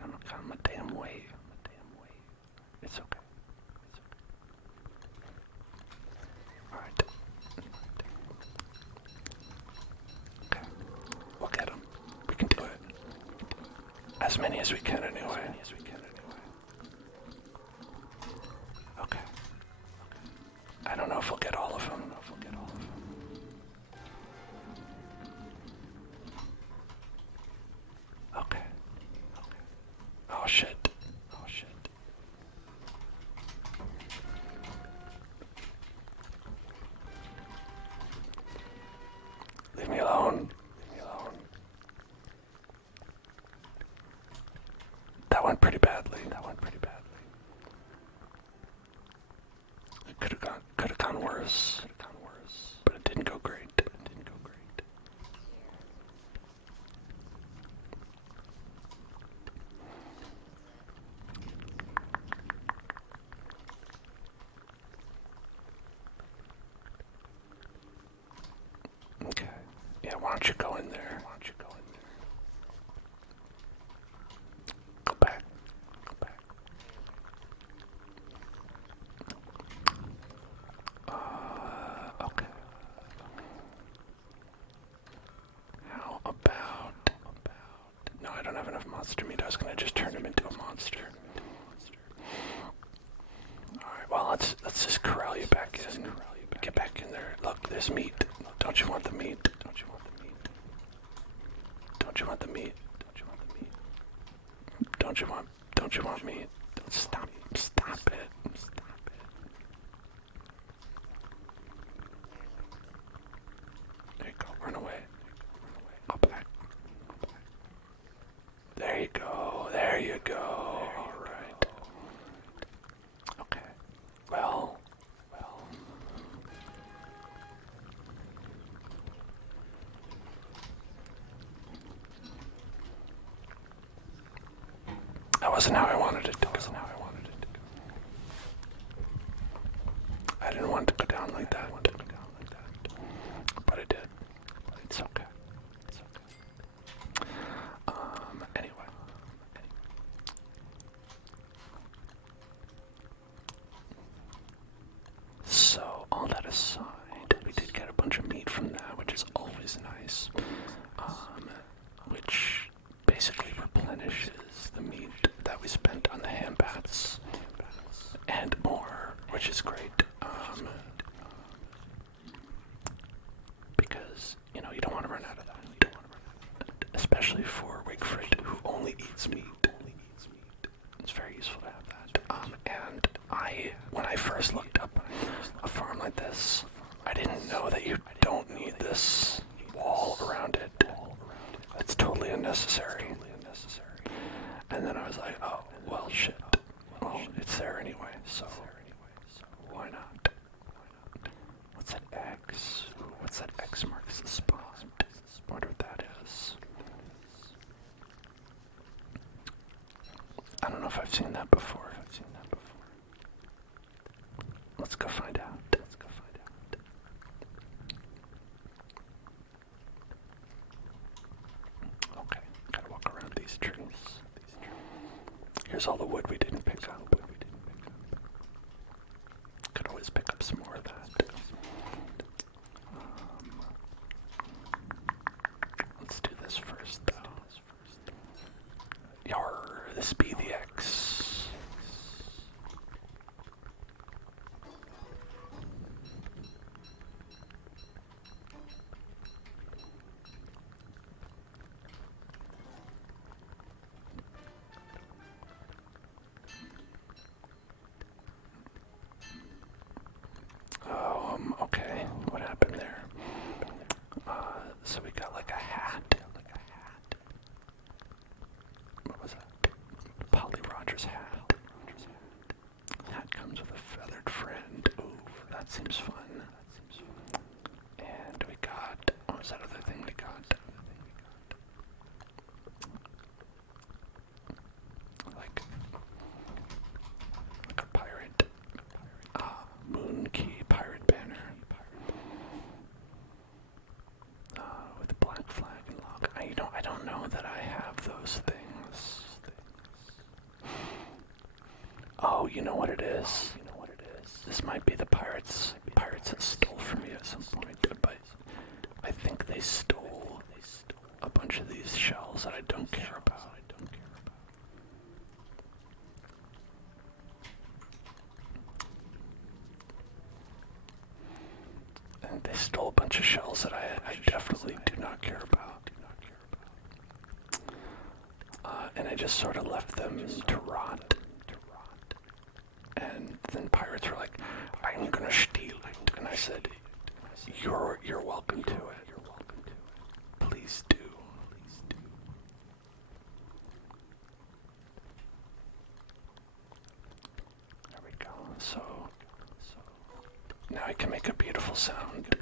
him a damn way. It's okay. Alright. Okay. We'll get him. We can do it. As many as we can anyway. Okay. I don't know if we'll get all of them. Okay. Oh shit. Leave me alone. That went pretty badly. It could have gone worse. But it didn't go great. Okay. Yeah, why don't you go in there? Go back. Okay. How about... No, I don't have enough monster meat. I was gonna just turn him into a monster. Alright, well, let's just corral you back in. Get back in there. Look, there's meat. Don't you want the meat? Don't you want the meat? Don't you want meat? Stop it. There you go, run away. Go back. There you go. Alright. Okay. Well. That wasn't how I wanted it to go. I didn't want it to go down like that. But it did. It's okay. Anyway. So, all that aside, we did get a bunch of meat from that, which is always nice. Which basically replenishes the meat that we spent on the ham bats and more, which is great. Because, you don't want to run out of that. Especially for Wigfrid, who only eats meat. It's very useful to have that. And when I first looked up a farm like this, I didn't know that you don't need this wall around it. It's totally unnecessary. And then I was like, oh, well, shit. Well, it's there anyway, so why not? What's that X? Ooh, what's that X marks the spot? I wonder what that is. I don't know if I've seen that before. Let's go find out. Okay, gotta walk around these trees. Here's all the wood we didn't pick up. Could always pick up some more of that. Let's do this first, though. Yar, this be the X. Okay, what happened there? So we got like a hat. What was that? Polly Rogers hat. Hat comes with a feathered friend. Ooh, that seems fun. And we got, what was that other thing we got? Like a pirate. Moon key pirate banner. With black flag and log. I don't know that I have those things. Oh, you know what it is? This might be the pirates that stole from me at some point, but I think they stole a bunch of these shells that I don't care about. And they stole a bunch of shells that I definitely do not care about. And I just sort of left them to rot. And then pirates were like, I'm gonna steal it. And I said, you're welcome to it. Please do. There we go. So now I can make a beautiful sound.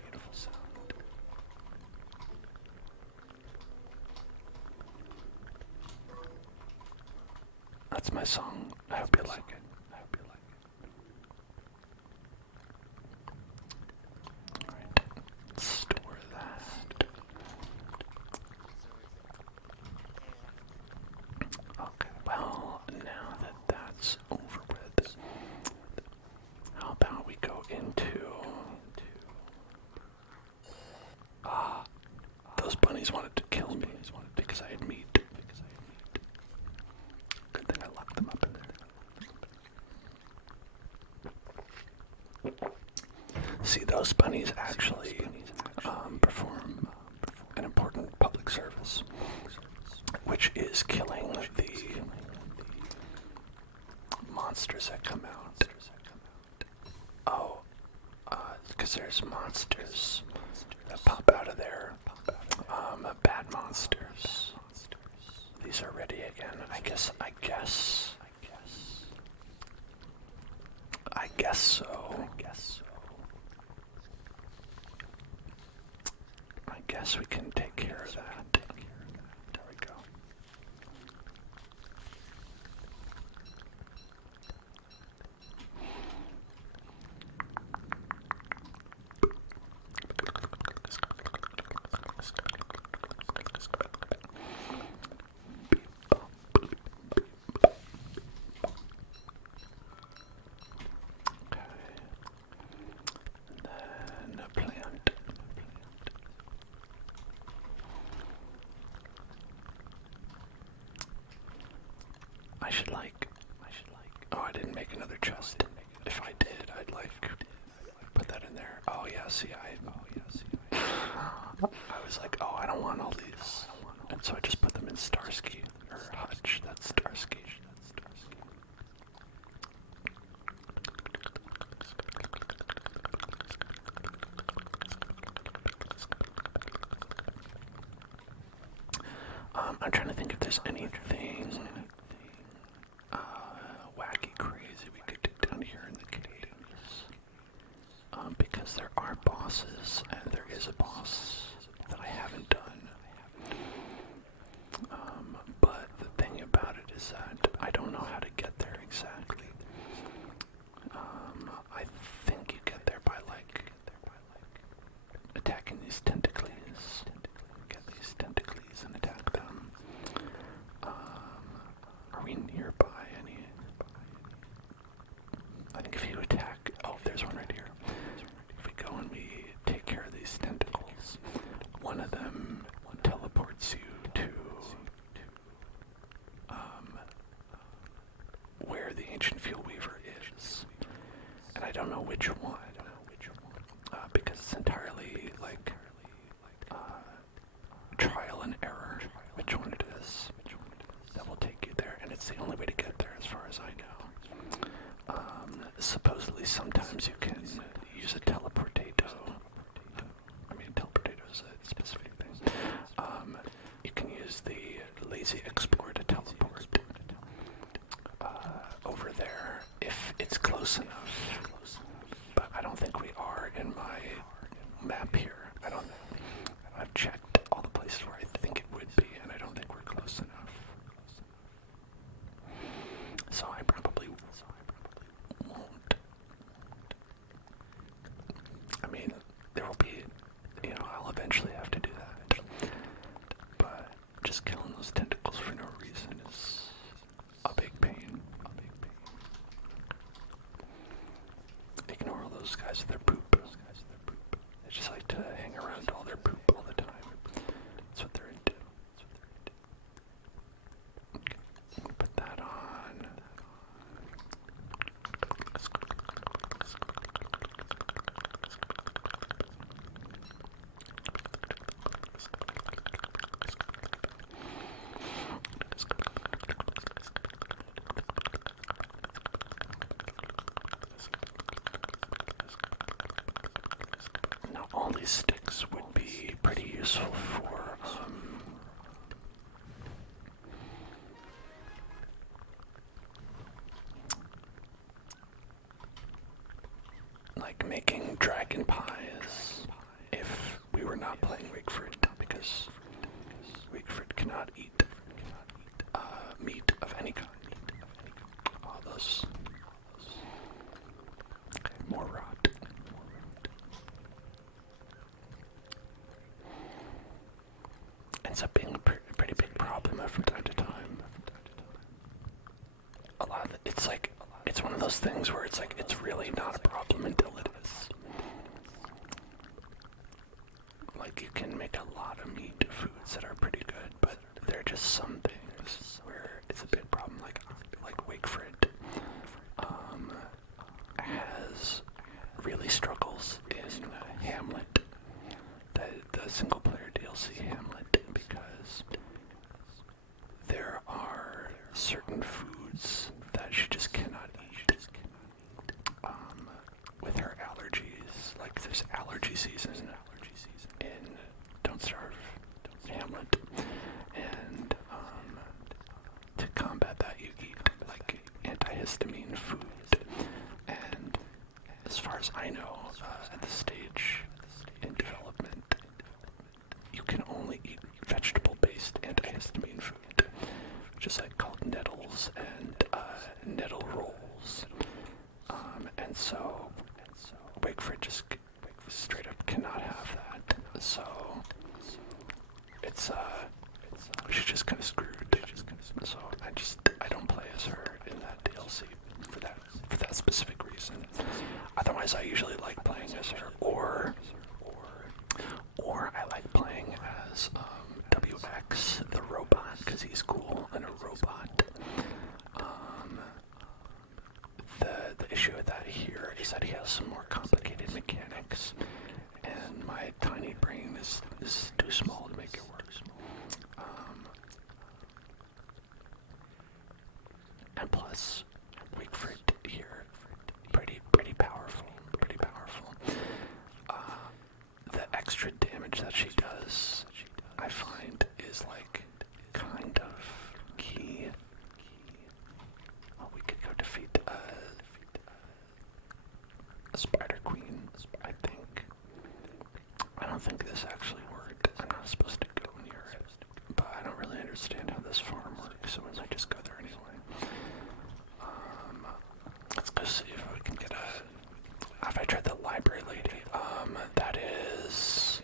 That's my song. I hope you like it. Alright, let's store that. Okay, well, now that that's over with, how about we go into... those bunnies wanted to kill me because I had meat. Good thing I locked them up in there. See, those bunnies actually perform an important public service, which is killing the monsters that come out. Oh, because there's monsters that pop out of there. Bad monsters. These are ready again. I guess so. I guess we can take care of that. There we go. I should like, oh, I didn't make another chest. If I did, I'd like put that in there. Oh yeah, see, I was like, oh, I don't want all these. And so I just put them in Starsky, or Hutch, that's Starsky. I'm trying to think if there's anything wacky, crazy we could do down here in the caves. Because there are bosses bosses, and there is a boss that I haven't done. But the thing about it is that I don't know how to get there exactly. I think you get there by like attacking these tentacles. Get these tentacles and attack them. Are we nearby any? I think if you attack, oh, there's one right here. If we go and we take care of these tentacles, one of them teleports you to where the ancient fuel weaver is, and I don't know which one, because it's entirely like trial and error which one it is that will take you there, and it's the only way to get there as far as I know. Supposedly sometimes you can use a teleportato. I mean, teleportato is a specific thing. You can use the lazy explorer to teleport over there if it's close enough. But I don't think we are in my map here. I've checked all the places where I think it would be, and I don't think we're close enough. So I probably won't. I mean, there will be, I'll eventually have to do that. But just killing those tentacles for no reason is a big pain. Ignore all those guys with their poop. They just like to hang around all their poop all the time. That's what they're into. Okay. Put that on. Now all these sticks would be pretty useful for like making dragon pies if we were not playing Wakeford, because Wakeford cannot eat meat of any kind. All those. Okay, more rot. Ends up being a pretty big problem from time to time. A lot of it's one of those things where it's like, it's really not a problem until it is. Like, you can make a lot of meat foods that are pretty good, but there are just some things where it's a big problem. Like Wakeford has really struggles in Hamlet, the single player DLC Hamlet, because there are certain foods that she just cannot eat with her allergies. Like, there's allergy season in Don't Starve Hamlet, and to combat that you eat like antihistamine food, and as far as I know, at this stage in development, you can only eat vegetable-based antihistamine food, which is like called nettles and nettle rolls. And so Wakeford just straight up cannot have that. So it's she's just kind of screwed. So I don't play as her in that DLC for that specific reason. Otherwise, I usually like playing as her, or I like playing as WX, the robot, because he's cool and a robot. The issue with that here is that he has some more complicated mechanics, and my tiny brain is too small to make it work. And plus, Wakeford here, pretty powerful. The extra damage that she does, I find, is like kind of key. Well, we could go defeat a Spider Queen, I think. don't think this actually worked. I'm not supposed to go near it, but I don't really understand how this farm works, so we might just go there anyway. Let's go see if we can get a... Have I tried the library lady? That is...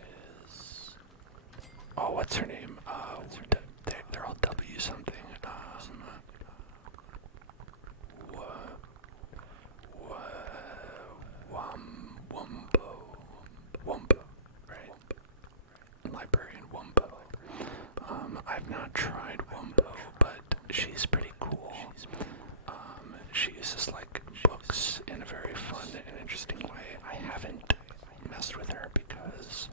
Oh, what's her name? They're all W something. Wumbo, right? Librarian Wumbo. I've not tried Wumbo, but she's pretty cool. She uses like books in a very fun and interesting way. I haven't messed with her because,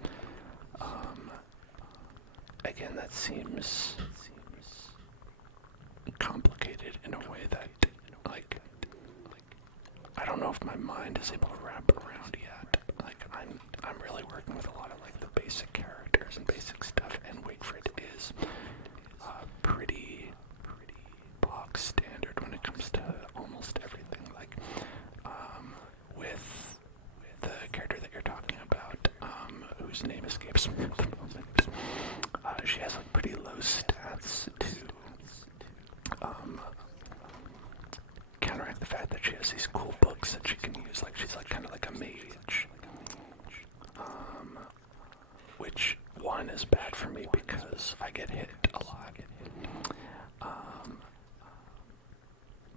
again, that seems complicated in a way that, like, I don't know if my mind is able to wrap around yet. Like, I'm really working with a lot of like the basic characters and basic stuff, and wait for it is pretty bog standard when it comes to almost everything. Like, with the character that you're talking about, whose name escapes me at the moment, she has like pretty low stats to counteract the fact that she has these cool books that she can use. Like, she's like kind of like a mage, which one is bad for me because I get hit a lot.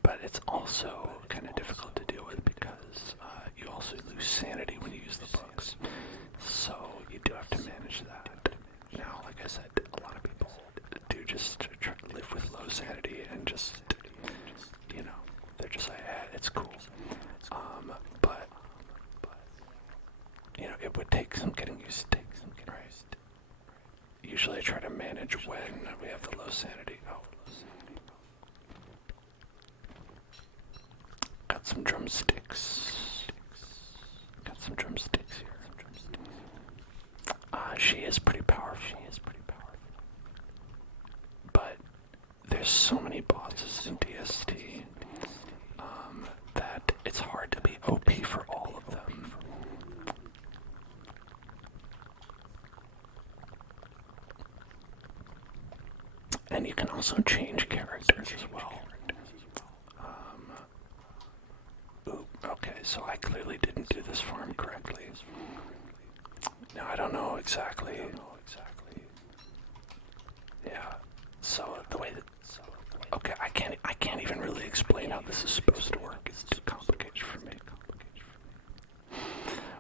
But it's also kind of difficult to deal with because you also lose sanity when you use the books. So you do have to manage that. Now, like I said, a lot of people do just try to live with low sanity and just, you know, they're just like, it's cool. But, you know, it would take some getting used to. Right? Usually I try to manage when we have the low sanity. Got some drumsticks. Here. She is pretty powerful. But there's so many bosses in DST that it's hard to be OP for all of them. And you can also change characters as well. Okay, so I clearly didn't do this farm correctly. Now I don't know exactly. Yeah. So the way that. Okay, I can't even really explain how this is supposed to work. It's too complicated for me.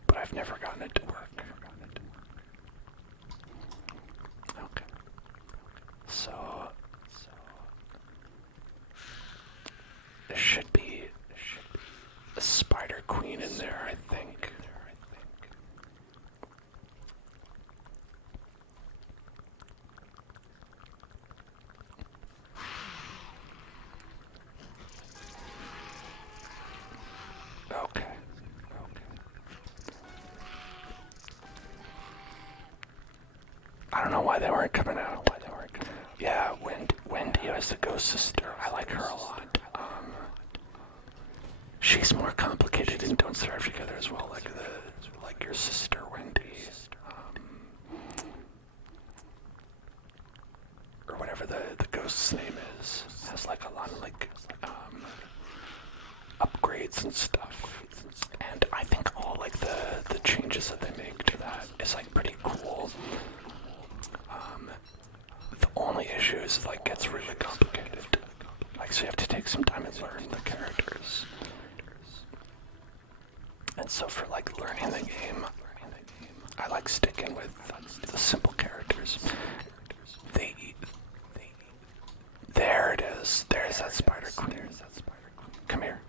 But I've never gotten it to work. Okay. So there should be a spider queen in there, I think. Okay. I don't know why they weren't coming out. Yeah, Wendy as the ghost sister. I like her a lot. She's more complicated and don't serve together as well, like your sister Wendy, or whatever the ghost's name is. Has like a lot of like upgrades and stuff, and I think all like the changes that they make to that is like pretty cool. The only issue is like gets really complicated. Like, so you have to take some time and learn the characters. And so for like learning the game, I like sticking with the simple characters. There it is. There's that spider queen. Come here.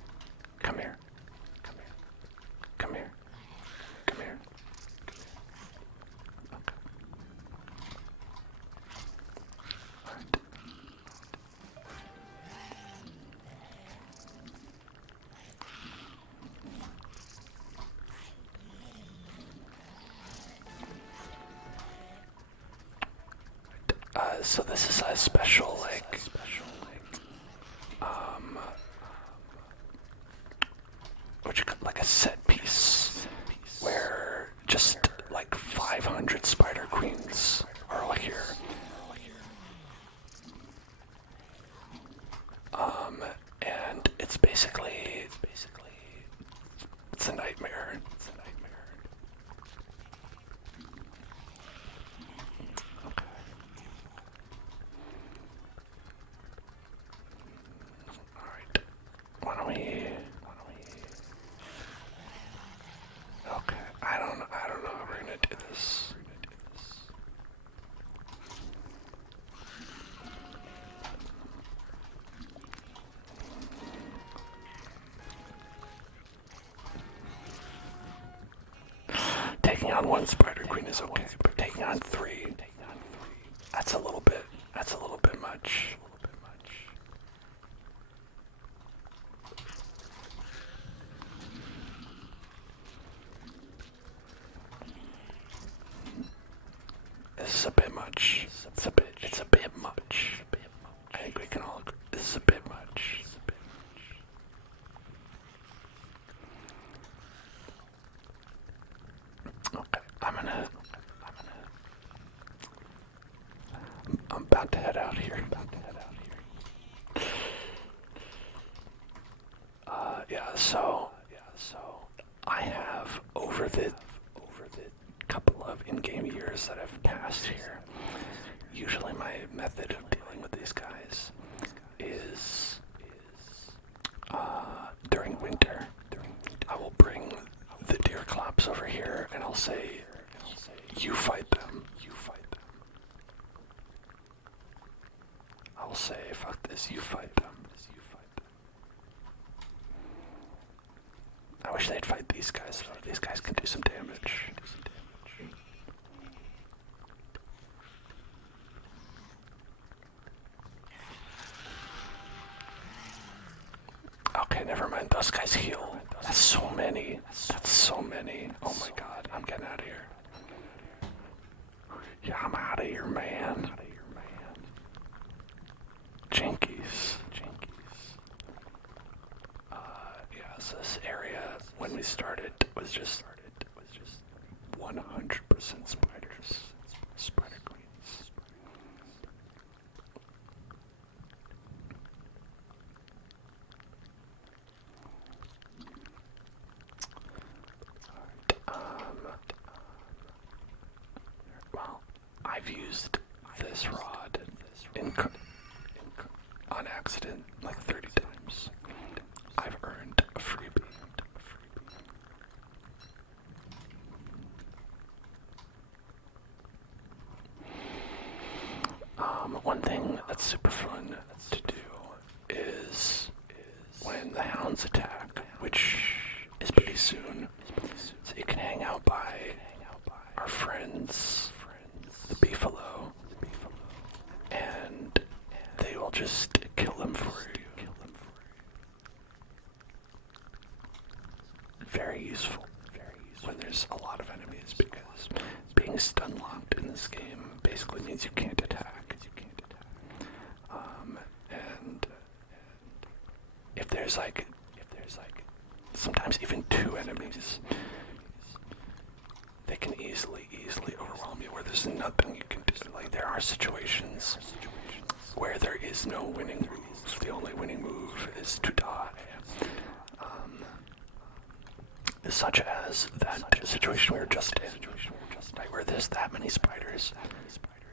Okay. So this is a special, like a set piece where just like 500 taking on one spider queen is okay, but taking on three, that's a little bit much. This is a bit much. It's a bit much. I think we can all agree. This is a bit much. Okay, I'm about to head out here. So I have over the couple of in-game years that I've passed here, usually my method of dealing with these guys is during winter, I will bring the deer claps over here and I'll say, you fight them. I'll say, fuck this, you fight them. I wish they'd fight these guys. These guys can do some damage. Okay, never mind. Those guys heal. That's so many. Oh my god, I'm getting out of here. Yeah, I'm out of here, man. Jinkies. So this area, when we started, was just 100% spiders. Spider queens. Well, I've used this rod on accident like 30 times. I've earned a freebie. One thing that's super fun to do is when the hounds attack, which is pretty soon, so you can hang out by our friends, the beefalo, and they will just kill them for you. Very useful when there's a lot of enemies, because being stun locked in this game basically means you can't attack. And if there's like sometimes even two enemies, they can easily overwhelm you where there's nothing you can do. Like, there are situations where there is no winning move. The only winning move is to die. Such as that situation we were just in, right, where there's that many spiders.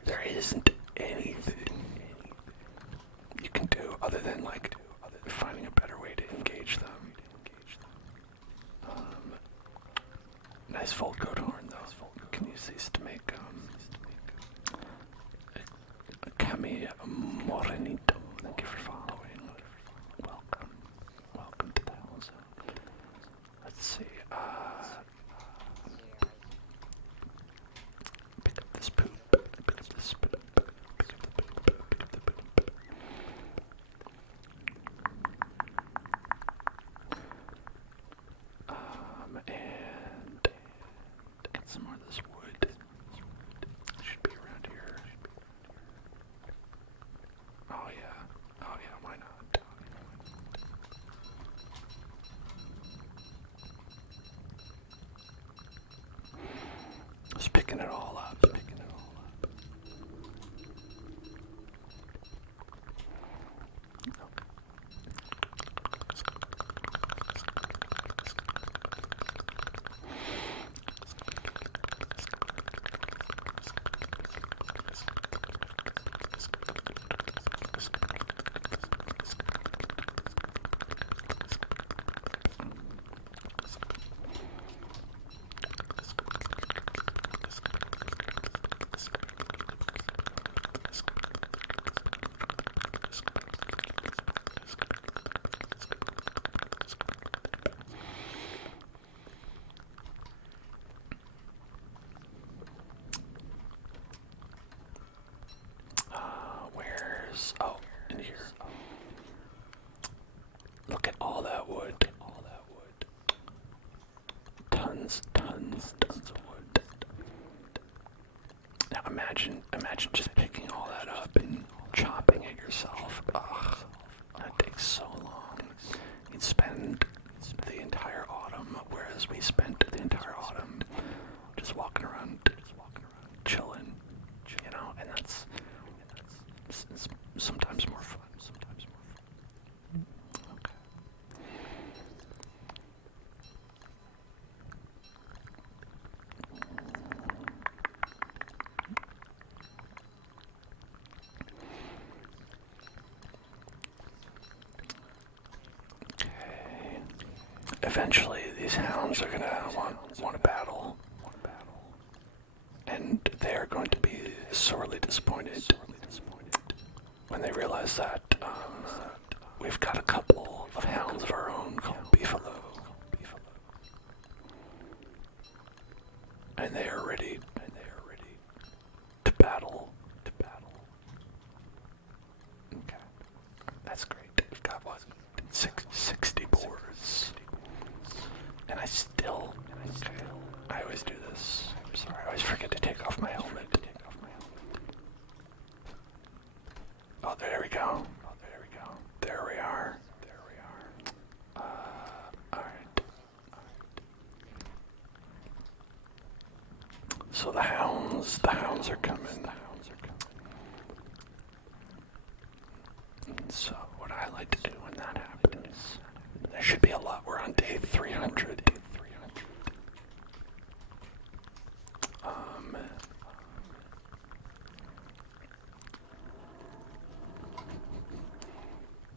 There isn't anything you can do other than finding a better way to engage them. Nice full goat horn though. Can use these to make a Cami Morenito. Thank you for following. Welcome to the Hell Zone. Let's see. Pick up this poop. And get some more of this wood. Should be around here. Oh yeah, why not? Just picking it all up. tons of wood. Now imagine just picking all that up and chopping it yourself. Ugh, that takes so long. You'd spend the entire autumn, whereas we spent the entire autumn just walking around, chilling, and that's sometimes more fun. Okay. Eventually, these hounds are gonna want to battle, and they are going to be sorely disappointed when they realize that we've got a couple of hounds of our own called Beefalo, and they are ready to battle. Okay, that's great. We've got 60 boars. And I still, I always do this. I'm sorry, I always forget to take off my helmet. Oh, there we go. There we are. Alright. So the hounds are coming. So what I like to do when that happens, there should be a lot. We're on day 300.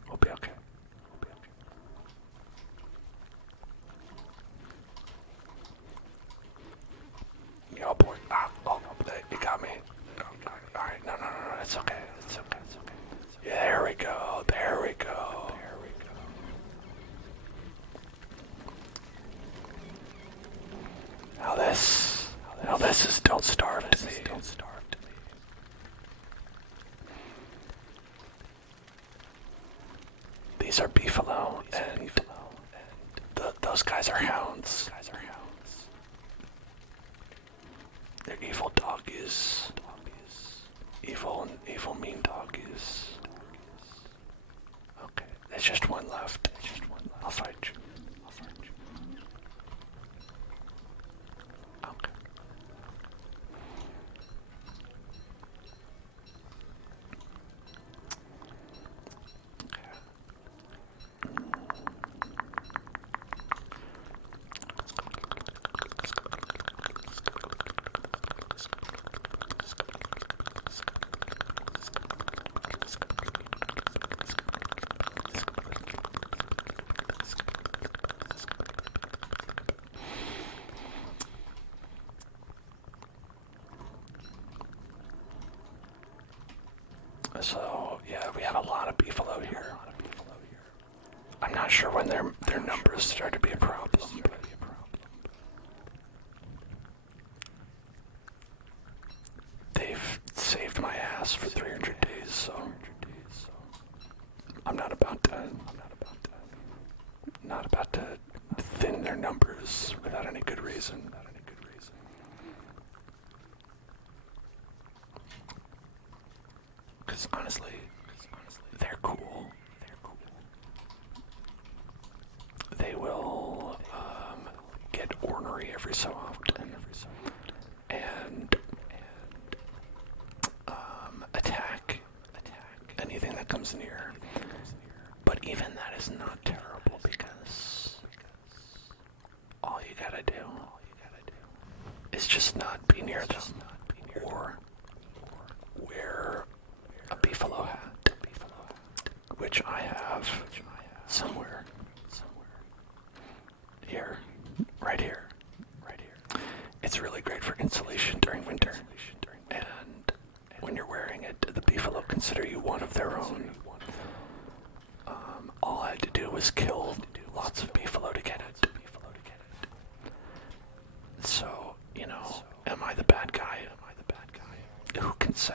We'll be okay. Yo, boy. You got me. Oh, alright, no, it's okay. Yeah, there we go. Now this is Don't Starve to Me. These are Beefalo, and those guys are hounds. They're evil doggies. Evil mean doggies. Okay, there's just one left. I'll fight you. Okay. So, yeah, we have a lot of Beefalo here. I'm not sure when their numbers start to be a problem. They've saved my ass for 300 days, so I'm not about to thin their numbers without any good reason. Because honestly, they're cool. They will get ornery every so often and attack anything that comes near. But even that is not terrible because all you gotta do is just not be near them or wear a Beefalo hat, which I have somewhere. Here, right here. It's really great for insulation during winter, and when you're wearing it, the Beefalo consider you one of their own. All I had to do was kill lots of Beefalo to get it. So, am I the bad guy? Who can say?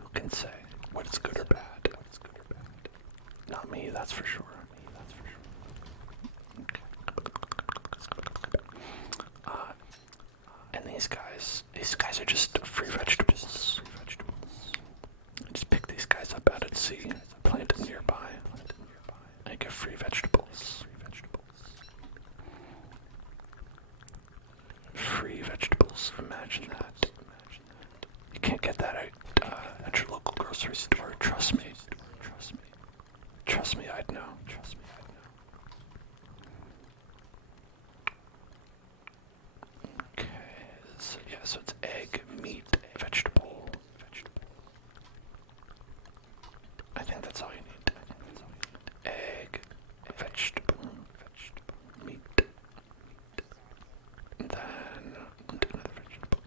Who can say? what is good or bad. Not me, that's for sure. And these guys are just free vegetables. Just pick these guys up out at sea, plant them nearby, and get free vegetables. Free vegetables, imagine that. You can't get that at your local grocery store, trust me. Trust me, I'd know. Okay, so it's egg, meat, vegetable. I think that's all you need. Egg, vegetable, meat, and then another vegetable.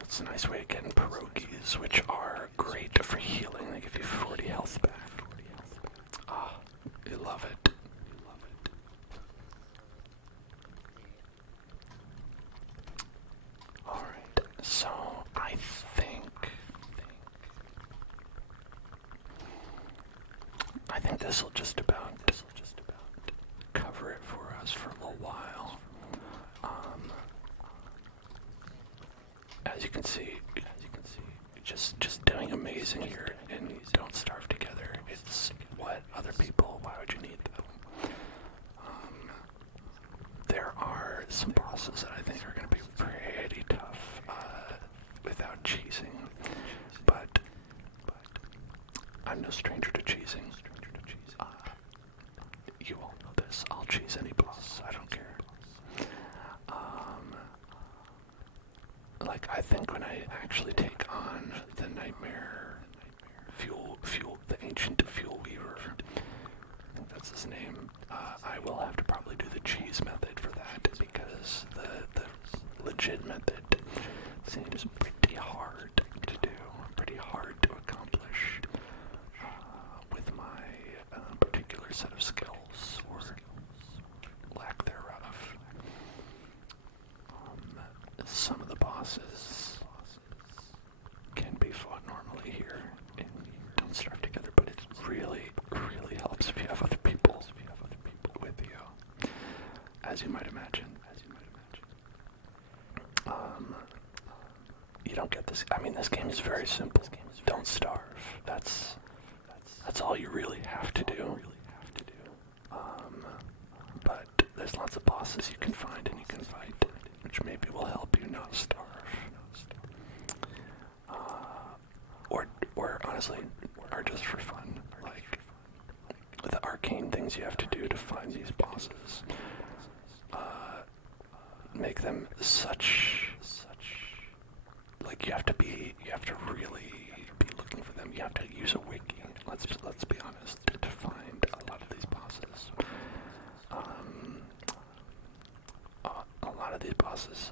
It's a nice way of getting pierogies, which are great for healing. They give you 40 health back. Ah, you love it. Alright, so I think this will just about cover it for us for a little while. As you can see, just doing amazing here, and don't starve together. It's what other people. Why would you need them? There are some bosses that I think are going to be pretty tough without cheesing, but I'm no stranger to cheesing. You all know this. I'll cheese any boss. I don't care. Like, I think when I actually take on the nightmare the ancient fuel weaver, I think that's his name, I will have to probably do the cheese method for that, because the legit method seems pretty hard to do, pretty hard to accomplish with my particular set of skills, or lack thereof. Some of the bosses can be fought normally here and don't starve together, but it really, really helps if you have other people with you, as you might imagine. You don't get this. I mean, this game is very simple. Don't starve. That's all you really have to do. But there's lots of bosses you can find and you can fight, which maybe will help you not starve. Or honestly, are just for fun. Like, the arcane things you have to do to find these bosses make them such, like, you have to really be looking for them. You have to use a wiki, let's be honest, to find a lot of these bosses. A lot of these bosses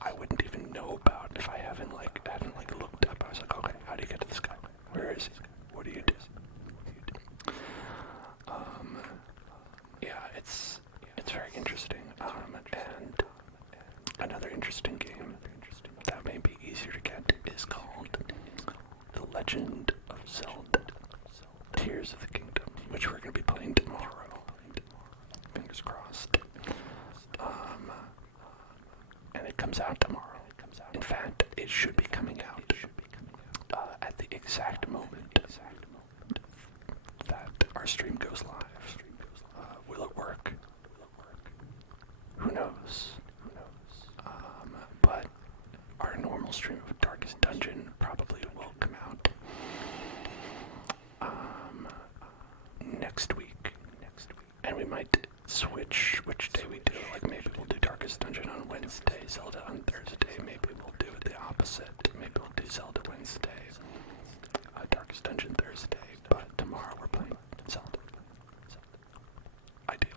I wouldn't even know about if I hadn't looked up. I was like, okay, how do you get to this guy? Where is he? What do you do? Yeah, it's very interesting. And another interesting game that may be easier to get is called The Legend of Zelda: Tears of the Kingdom, which we're going to be playing tomorrow. Fingers crossed. And it comes out tomorrow. In fact, it should be coming out at the exact moment that our stream goes live. Will it work? Who knows? But our normal stream of Darkest Dungeon probably will come out next week. And we might switch which day we do. Like, maybe we'll do Darkest Dungeon on Wednesday, Zelda on Thursday. Maybe we'll do it the opposite. Maybe we'll do Zelda Wednesday, Darkest Dungeon Thursday. But tomorrow we're playing Zelda. Ideally.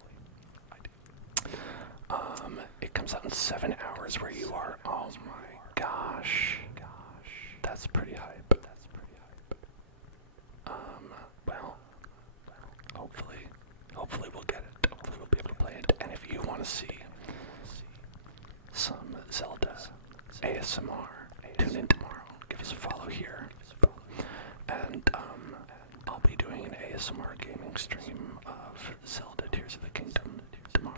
comes out in 7 hours where you are. Oh my gosh. That's pretty hype. Well, hopefully we'll get it. Hopefully we'll be able to play it. And if you want to see some Zelda ASMR, tune in tomorrow. Give us a follow here. And I'll be doing an ASMR gaming stream of Zelda Tears of the Kingdom tomorrow.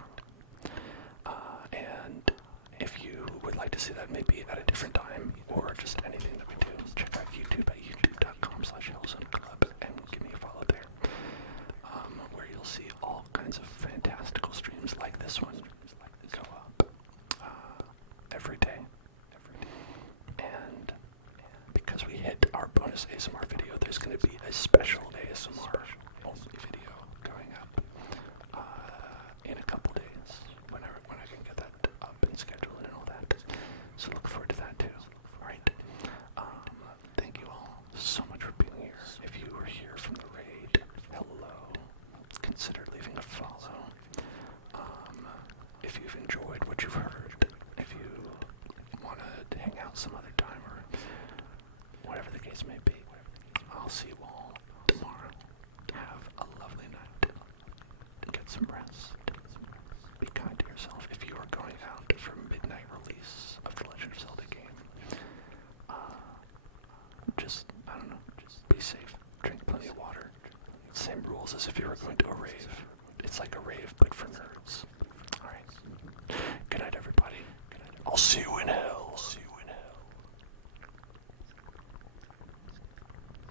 And if you would like to see that maybe at a different time or just anything that we do, check out YouTube at youtube.com/hellzoneclub and give me a follow there, where you'll see all kinds of fantastical streams like this one go up every day. And because we hit our bonus ASMR video, there's going to be a special ASMR only video going up in a couple days when I can get that up and scheduled and all that. So look forward to that too. Alright. Thank you all so much for being here. If you were here from the raid, hello. Consider leaving a follow. If you've enjoyed what you've heard, if you want to hang out some other time or whatever the case may be, I'll see you all tomorrow. Have a lovely night. Get some rest. Be kind to yourself. If you are going out for midnight release of the Legend of Zelda game, just be safe. Drink plenty of water. Same rules as if you were going to a rave.